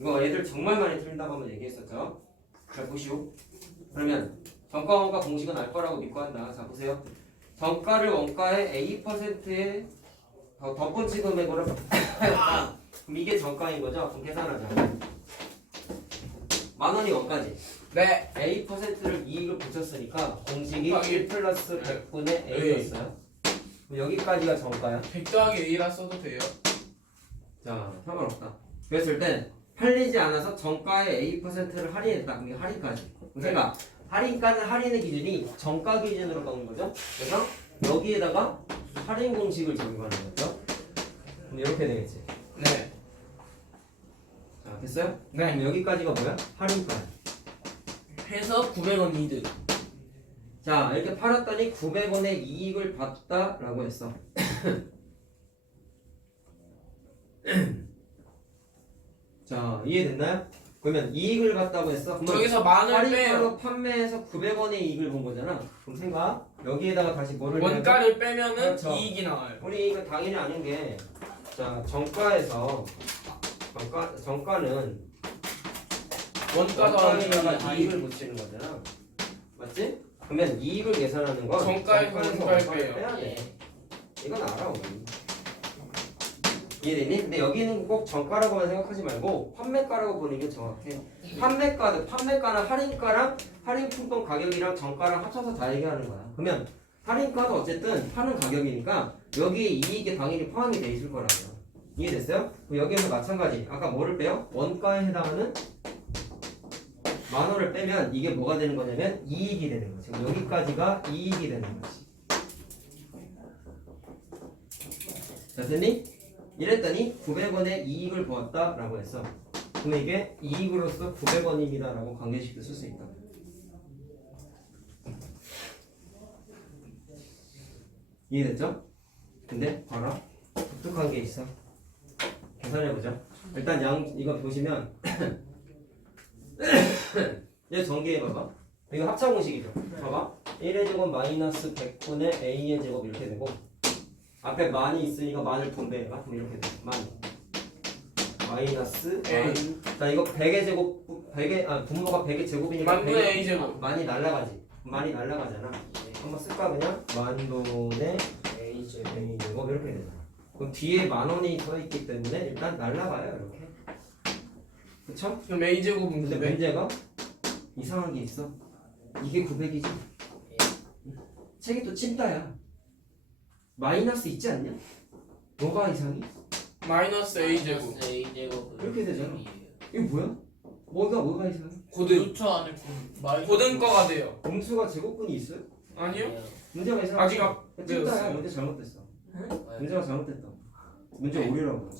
이거 애들 정말 많이 틀린다고 한번 얘기했었죠. 자, 보시오. 그러면 정가 원가 공식은 알 거라고 믿고 한다. 자, 보세요. 정가를 원가의 A%의 덧붙인 금액으로 하였다. 그럼 이게 정가인 거죠? 그럼 계산하자. 10,000원이 원가지. 네. A%를 이익을 붙였으니까 공식이 곱하기 1 플러스 100분의 A였어요. 그럼 여기까지가 정가야. 100 더하기 A라 써도 돼요. 자, 상관없다. 그랬을 땐 팔리지 않아서 정가의 A%를 할인했다. 그럼 이게 할인까지. 그러니까 할인까지 할인의 기준이 정가 기준으로 나오는 거죠. 그래서 여기에다가 할인 공식을 적용하는 거죠. 그럼 이렇게 되겠지. 네. 자, 됐어요? 네. 그럼 여기까지가 뭐야? 할인까지. 해서 900원 이득. 자, 이렇게 팔았더니 900원의 이익을 봤다라고 했어. 자, 이해됐나요? 그러면 이익을 봤다고 했어. 그러면 저기서 만을 빼요. 할인가로 판매해서 900원의 이익을 본 거잖아. 그럼 생각. 여기에다가 다시 뭐를 넣어야 돼? 원가를 빼면은 그렇죠. 이익이 나와요. 우리 이거 당연히 아는 게, 자, 정가에서 정가는 원가 더하기 원가에다가 이익. 이익을 붙이는 거잖아. 맞지? 그러면 이익을 계산하는 건 정가에서 원가를 빼요. 빼야 돼. 예. 이건 알아, 우리. 이해되니? 근데 여기는 꼭 정가라고만 생각하지 말고 판매가라고 보는 게 정확해. 판매가는 할인가랑 할인 품목 가격이랑 정가랑 합쳐서 다 얘기하는 거야. 그러면 할인가도 어쨌든 파는 가격이니까 여기에 이익이 당연히 포함이 돼 있을 거라고요. 이해됐어요? 그럼 여기에서 마찬가지. 아까 뭐를 빼요? 원가에 해당하는 10,000원을 빼면 이게 뭐가 되는 거냐면 이익이 되는 거지. 여기까지가 이익이 되는 거지. 자, 됐니? 이랬더니 900원의 이익을 보았다라고 했어. 그러면 이게 이익으로서 900원입니다라고 관계식도 쓸 수 있다. 이해됐죠? 근데 봐라, 독특한 게 있어. 계산해보자. 일단 이거 보시면 얘 전개해봐봐. 이거 합차공식이죠. 봐봐. 1의 제곱 마이너스 100분의 A의 제곱 이렇게 되고, 앞에 만이 있으니까 만을 분배해봐. 그럼 이렇게 돼. 만 마이너스 만. 자, 이거 100의 제곱, 분모가 100의 제곱이니까 만분의 A 제곱. 많이 날라가지. 많이 날라가잖아. 한번 쓸까 그냥? 만분의 A 제곱. A 제곱 이렇게 되잖아. 그럼 뒤에 10,000원이 서 있기 때문에 일단 날라가요, 이렇게. 그쵸? 그럼 A 제곱은 근데 900. 문제가 이상한 게 있어. 이게 900이지. 책이 또 찐따야. 마이너스 있지 않냐? 뭐가 이상해? 마이너스 A 제곱. 마이너스 A 제곱. 이렇게 되잖아. 이거 뭐야? 뭐가 이상해? 고등. 루트 안에 고등 거가 돼요. 음수가 제곱근이 있어요? 아니요? 문제가 이상해. 아직 찐따야. 없어요. 문제 잘못됐어. 문제가 잘못됐다. 문제 오류라고.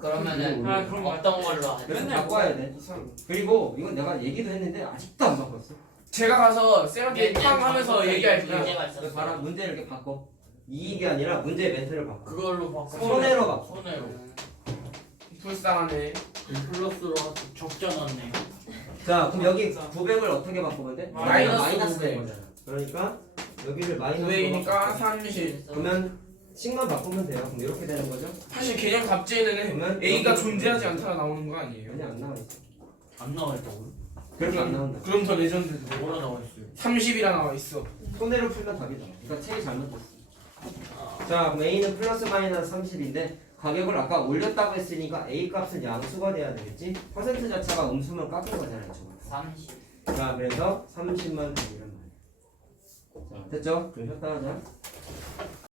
그러면은 아, 그런 거 어떤 걸로 하죠? 그래서 맨날 바꿔야 돼. 이상. 그리고 이건 내가 얘기도 했는데 아직도 안 바꿨어. 제가 가서 쌤한테 탕 하면서 얘기할게요. 문제가 그래서 있었어요. 봐라, 문제를 이렇게 바꿔. 이익이 아니라 문제의 멘트를 바꿔. 그걸로 바꿔. 손해로 바꿔. 손해로. 불쌍하네. 플러스로 적자 났네. 자, 그럼 여기 900을 어떻게 바꾸면 돼? 마이너스 된 거잖아. 그러니까 여기를 마이너스 900이니까 30. 그러면 식만 바꾸면 돼요. 그럼 이렇게 되는 거죠? 사실 개념 답지에는 그러면 A가 여기- 존재하지 않다가 나오는 거 아니에요? 전혀 안 나와 있어. 안 나와 있다고요? 그렇게 안 나온다. 그럼 더 레전드인데. 뭐라 나와 있어요? 30이라 나와 있어. 손해로 풀면 답이다. 그러니까 책이 잘못됐어. 자, 그럼 A는 플러스 마이너스 30인데 가격을 아까 올렸다고 했으니까 A 값은 양수가 돼야 되겠지? 퍼센트 자체가 음수면 깎은 거잖아요. 지금. 30. 자, 그래서 30만 원이란 말이야. 자, 됐죠? 그럼 쉬었다 하자.